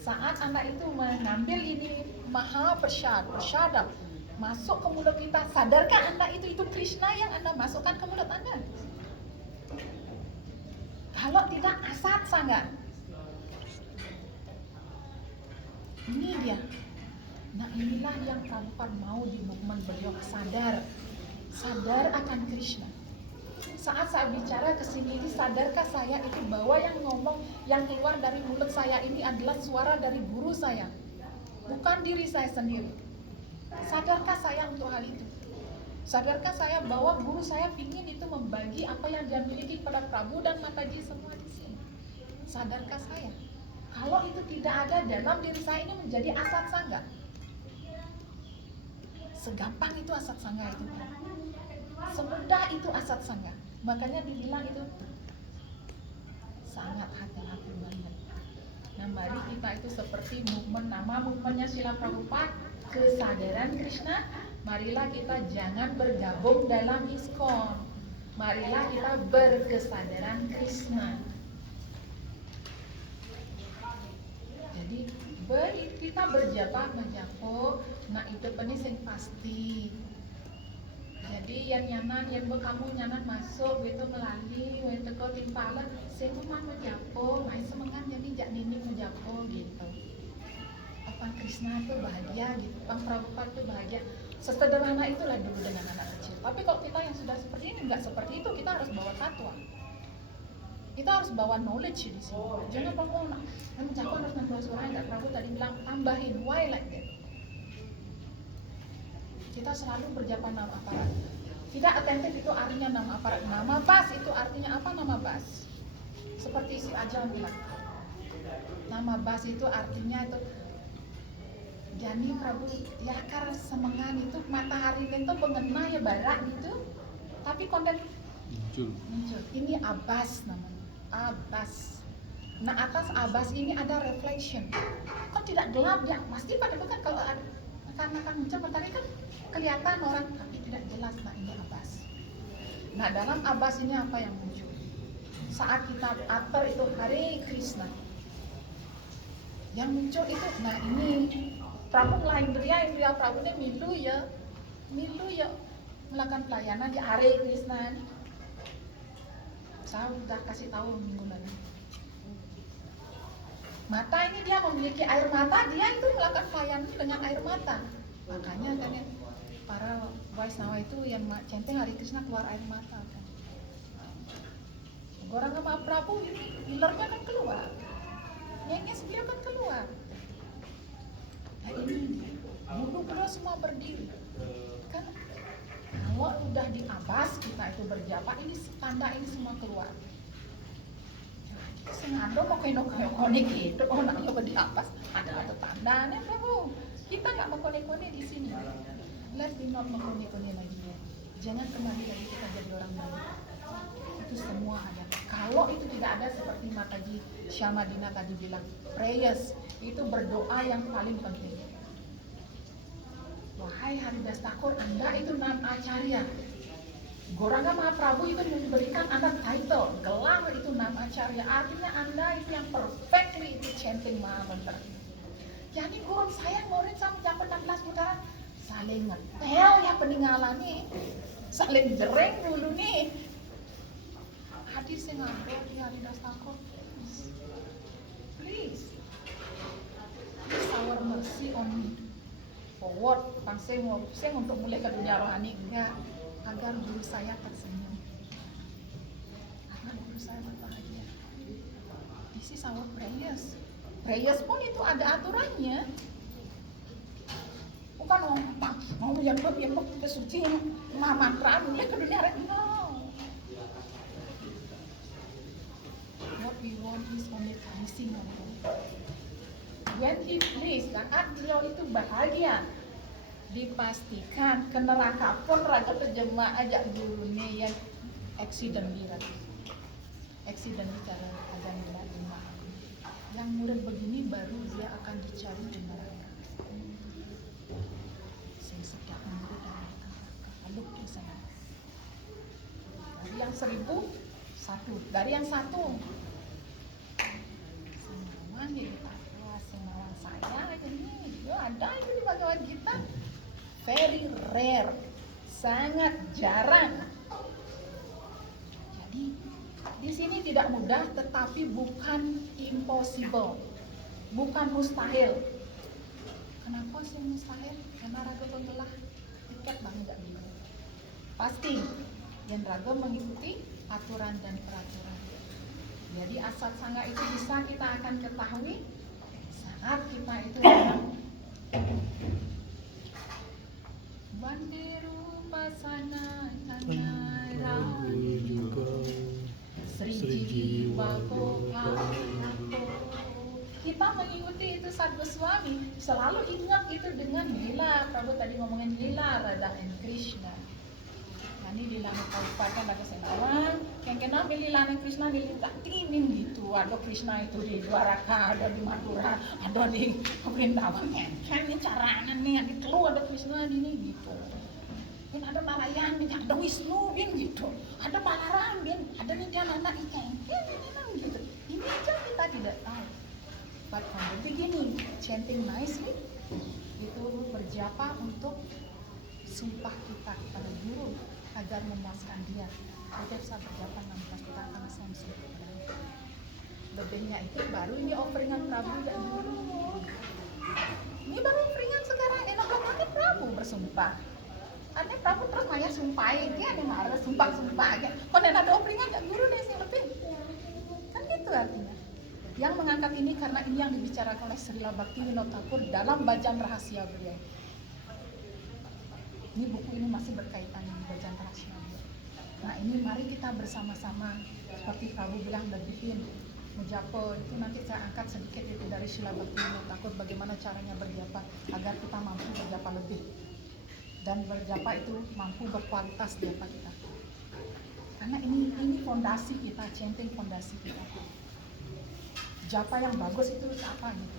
Saat Anda itu mengambil ini maha prasadam masuk ke mulut kita, sadarkah Anda itu Krishna yang Anda masukkan ke mulut Anda? Kalau tidak asat sangga. Ini dia. Nah, inilah yang Prabhupada mau di movement beliau, sadar akan Krishna. Saat saya bicara ke sini ini, sadarkah saya itu bahwa yang ngomong, yang keluar dari mulut saya ini adalah suara dari guru saya, bukan diri saya sendiri. Sadarkah saya untuk hal itu? Sadarkah saya bahwa guru saya ingin itu membagi apa yang dia miliki kepada Prabu dan Mataji semua di sini? Sadarkah saya? Kalau itu tidak ada dalam diri saya, ini menjadi asat sangga. Segampang itu asat sangga itu. Semudah itu asat sangga. Makanya dibilang itu sangat hati-hati banget. Nah, mari kita itu seperti nama movementnya Srila Prabhupada, kesadaran Krishna. Marilah kita jangan bergabung dalam ISKCON. Marilah kita berkesadaran Krishna. Jadi kita berjapa menjapo, nah itu penising pasti. Jadi yang nyaman, yang kamu nyaman masuk, itu melalui, itu kau timpala, saya cuma menjapo, main semangat jadi jak nini menjapo gitu. Apa Krishna itu bahagia gitu, Bang Prabhupada itu bahagia. Sesederhana itulah dulu dengan anak kecil. Tapi kalau kita yang sudah seperti ini, enggak seperti itu, kita harus bawa tatwa. Kita harus bawa knowledge di sini. Jangan ngomong, menjapo harus 16 suara, enggak. Prabhu tadi bilang tambahin, why like that? Kita selalu berjapa nama aparat. Tidak atentif itu artinya nama aparat. Nama bas itu artinya apa nama bas? Seperti si Ajal bilang. Nama bas itu artinya itu Jani Prabu ya karena semengan itu matahari itu mengena ya barat gitu. Tapi konten muncul. Ini Abbas namanya. Abbas. Nah, atas Abbas ini ada reflection. Kok tidak gelap ya? Pasti pada bukan kalau karena kan muncul matahari kan kelihatan orang tapi tidak jelas. Nah, ini Abbas. Nah, dalam Abbas ini apa yang muncul? Saat kita atur itu Hare Krishna. Yang muncul itu, nah ini Prabu ngelain Indriya Prabu ini milu ya melakukan pelayanan di Hare Krishna. Saya udah kasih tahu minggu lalu. Mata ini dia memiliki air mata, dia itu melakukan pelayanan dengan air mata. Makanya kan ya, para Vaisnava itu yang centeng Hari Krishna keluar air mata kan. Goranga Mahaprabhu ini ilernya kan keluar, nyenges beliau kan keluar. Nah ini dulu beliau semua berdiri kan. Kalau udah di abbas kita itu berjapa, ini tanda ini semua keluar. Sengaja mau konek gitu, oh nak coba di atas ada tandanya Prabu. Kita nggak mau konek di sini. Let's be not mau konek lagi. Jangan kembali lagi kita jadi orang baik. Itu semua ada. Kalau itu tidak ada seperti Mataji Syamadina tadi bilang, prayers itu berdoa yang paling penting. Wahai Haridas Thakur, Anda itu Nam Acharya. Goranga Mahaprabhu itu memberikan Anda title, gelar itu Nam Acharya. Artinya Anda itu yang perfectly itu chanting Maha Mantra. Jadi guru saya murid sama jam 16 putaran saling ngetel ya peninggalan nih, saling jereng dulu nih. Hadis yang ada di Haridas Thakur, please our mercy on me. Forward, saya untuk mulai ke dunia rohani enggak, agar guru saya tersenyum, agar guru saya berbahagia. This is our prayers. Prayers pun itu ada aturannya. Bukan mau yang suci mantra mulai ke dunia rohani. No. What we want is only pleasing Allah. When he pleased, saat beliau itu bahagia, dipastikan ke neraka pun raja terjemah ajak gurunya yang accident birat, accident bicara ada nilai lima. Yang murid begini baru dia akan dicari di neraka. Setiap murid akan neraka, di sana. Dari yang 1000 satu, dari yang 1 senawan jadi takwa, senawan saya jadi ada itu di Bhagavad Gita. Very rare, sangat jarang. Jadi di sini tidak mudah, tetapi bukan impossible, bukan mustahil. Kenapa sih mustahil? Karena raga pembelah tiket bang nggak bisa. Pasti yang raga mengikuti aturan dan peraturan. Jadi asat sangga itu bisa kita akan ketahui saat kita itu memang Banderu pasana tanai rahu Sri Jiwa kita mengikuti itu Sadhu Swami, selalu ingat itu dengan lila. Prabu tadi ngomongin lila Radha and Krishna. Nah ini lila Kaupakan ada senawan yang kenal lila dan Krishna dilintak tinin gitu. Ada Krishna itu di Dwaraka, ada di Madura, ada di Vrindavan. Kan ini caranya nih yang diteluh ada Krishna ini gitu. Dan ada Narayan, ada Wisnu gitu. Ada Balaram, ada Nityananda ikan. Gitu. Ini aja kita tidak tahu. But from the beginning, chanting nicely itu berjapa untuk sumpah kita kepada guru agar memuaskan dia. Kita bisa berjapa 16 kita akan samsung. Lebihnya itu baru ini offeringan Prabu dan guru. Ini baru offeringan sekarang, enak banget Prabu bersumpah. Ada Prabu terus Maya sumpahin, dia ada marah sumpah aja. Kalau ada offeringan dan guru deh sih lebih. Kan gitu artinya. Yang mengangkat ini karena ini yang dibicarakan oleh Srila Bhaktivinoda Thakur dalam bacaan rahasia beliau. Ini buku ini masih berkaitan dengan bacaan rahasia beliau. Nah ini mari kita bersama-sama seperti Prabu bilang lebihin Mujapa itu nanti saya angkat sedikit itu dari Srila Bhaktivinoda Thakur bagaimana caranya berjapa agar kita mampu berjapa lebih dan berjapa itu mampu berkualitas japa kita. Karena ini fondasi kita, chanting fondasi kita. Japa yang bagus itu apa gitu?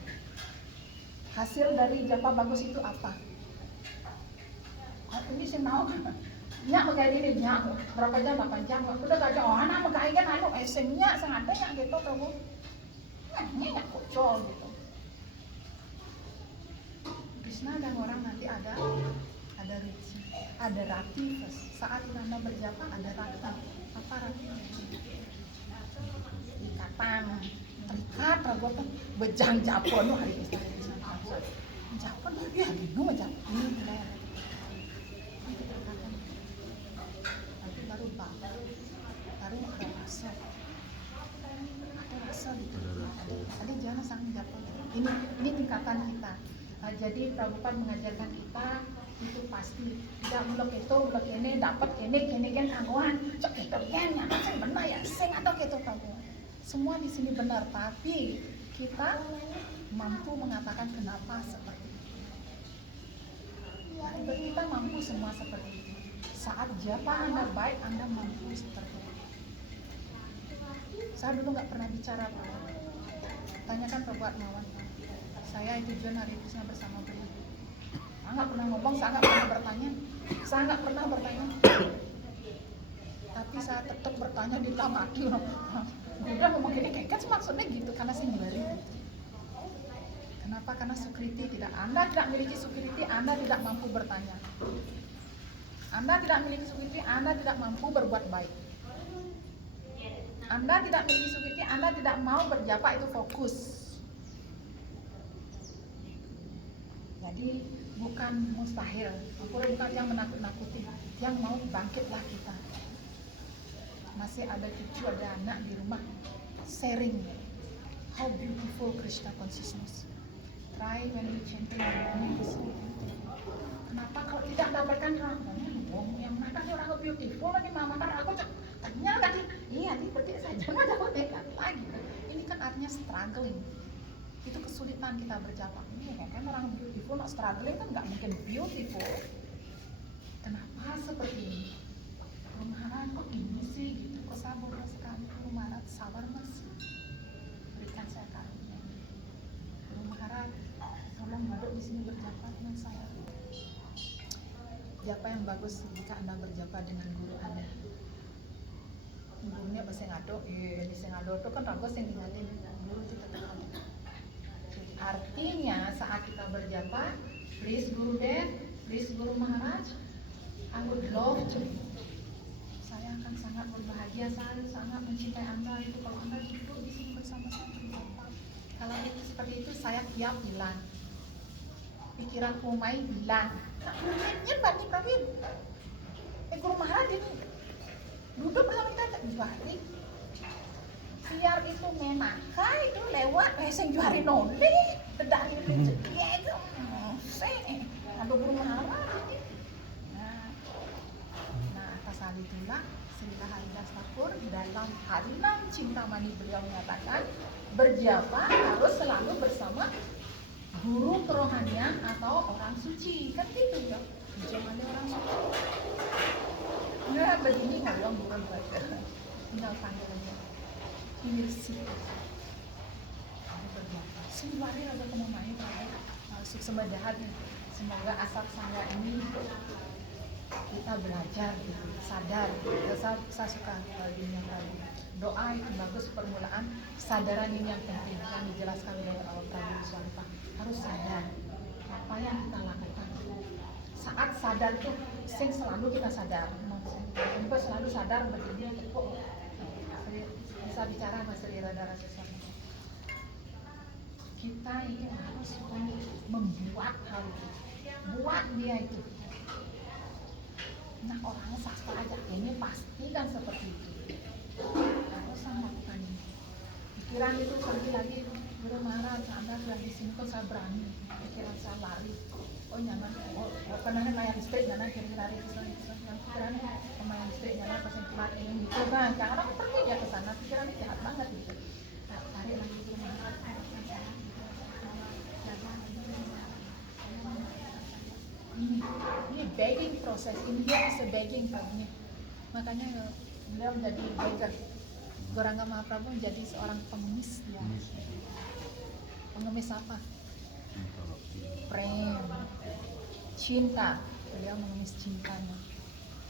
Hasil dari japa bagus itu apa? Ini sih mau nyak kayak gini nyak berapa jam 8 jam udah gak ada orang mau kayak kan esennya sengaja yang gitu kamu nyak kocol gitu. Krishna dan orang nanti ada rici, ada rati saat Nanda berjapa ada rata apa rati ikatan terikat ragu apa bejang japon nu hari Krishna japon ya nu japon ini nanti baru baru ada rasa gitu. Ada jangan sang japon ini tingkatan kita. Jadi Prabhupada mengajarkan kita itu pasti tidak mulak itu mulak ini dapat ini kan angguan cok itu kan yang sing benar ya sing atau gitu Prabhupada. Semua di sini benar, tapi kita mampu mengatakan kenapa seperti itu. Ya, kita mampu semua seperti itu. Saat japa Anda baik, Anda mampu seperti itu. Saya dulu nggak pernah bicara, tanyakan Prabhupada Mawan. Saya itu John Hari Krishna bersama beliau. Saya nggak pernah ngomong, saya nggak pernah bertanya. Tapi saya tetap bertanya di dalam hati. Udah ngomong kayak kan maksudnya gitu karena singularity. Kenapa? Karena sukriti tidak. Anda tidak memiliki sukriti, Anda tidak mampu bertanya. Anda tidak memiliki sukriti, Anda tidak mampu berbuat baik. Anda tidak memiliki sukriti, Anda tidak mau berjapa itu fokus. Jadi bukan mustahil, bukan yang menakut-nakuti, yang mau bangkitlah kita. Masih ada cucu, ada anak di rumah sharing how beautiful Krishna consciousness. Try when we chanting this. Kenapa kalau tidak dapatkan yang makan orang beautiful lagi mama kan aku tanya tadi iya nih berarti saja mau dapat lagi. Ini kan artinya struggling. Itu kesulitan kita berjapa. Ini kan orang beautiful not struggling kan nggak mungkin beautiful. Kenapa seperti ini? Maharaj kok gini sih gitu, kok saya bodoh sekali. Maharaj sabar mas, berikan saya karunia. Maharaj tolong duduk di sini berjapa dengan saya. Japa yang bagus jika Anda berjapa dengan guru Anda. Gurunya bahasa ngado, bahasa ngado itu kan bagus yang tinggalin guru itu tetap. Artinya saat kita berjapa, please Gurudev, please Guru Maharaj, I would love to. Saya akan sangat berbahagia, saya sangat mencintai Anda itu kalau Anda duduk di sini bersama saya berjapa. Kalau itu seperti itu saya tiap hilang. Pikiran umai hilang. Nah, ini bagi Pravin. Guru Maharaj ini duduk bersama kita juari. Biar itu menaka itu lewat sing juari noli, bedak itu ya itu. Ada Guru Maharaj ini. Nah, atas hal itulah Srila Haridas Thakur dalam Harinam Cintamani beliau menyatakan berjapa harus selalu bersama guru kerohanian atau orang suci, kan gitu ya. Jangan ada orang suci. Enggak begini ngomong bukan baca. Tinggal panggil aja. Ini sih. Semua hari ada pemain masuk sembadat. Semoga asap sangga ini kita belajar gitu, sadar. Saya suka dunia tadi. Doa itu bagus permulaan. Kesadaran ini yang penting yang dijelaskan oleh Prabu Wiswanta. Harus sadar apa yang kita lakukan. Saat sadar itu selalu kita sadar. Kita selalu sadar berdiri kok bisa bicara bahasa Radha Raseswara. Kita ini harus membuat hal itu, buat dia itu. Nah orang sastra aja ini pasti kan seperti itu. Harus melakukan ini. Pikiran itu pergi lagi. Guru Maharaj, Anda sudah di sini kok saya berani. Pikiran saya lari. Oh nyaman. Oh pernah main listrik nyaman kira-kira itu yang pikiran pemain listrik nyaman pasang kelat ini gitu kan. Karena aku pergi dia ke sana. Pikirannya jahat banget gitu. Nah, tarik lagi Guru Maharaj. Ini begging proses. India is a begging Prabhu. Makanya beliau menjadi beggar. Gauranga Mahaprabhu menjadi seorang pengemis dia. Pengemis apa? Prem, cinta. Beliau mengemis cintanya.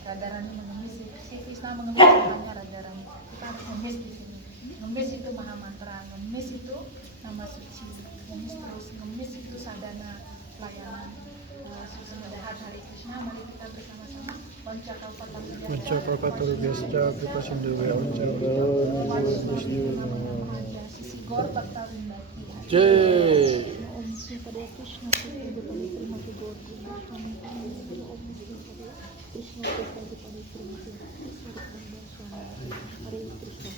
Radharani mengemis, si Krishna mengemis namanya Radharani. Kita harus mengemis di sini. Mengemis itu maha mantra, mengemis itu nama suci, mengemis terus, mengemis itu sadhana pelayanan. Semadahat Hari Krishna, mari kita bersama-sama Mencapai Kripa Sindhu, Gor Bhaktawindati. Jai. Om Sri Pada Krishna Sri Pada Terima Kasih Gor Bunda Swami Om Sri Pada Krishna Sri Pada Terima Kasih Sri Pada Swami Hare Krishna.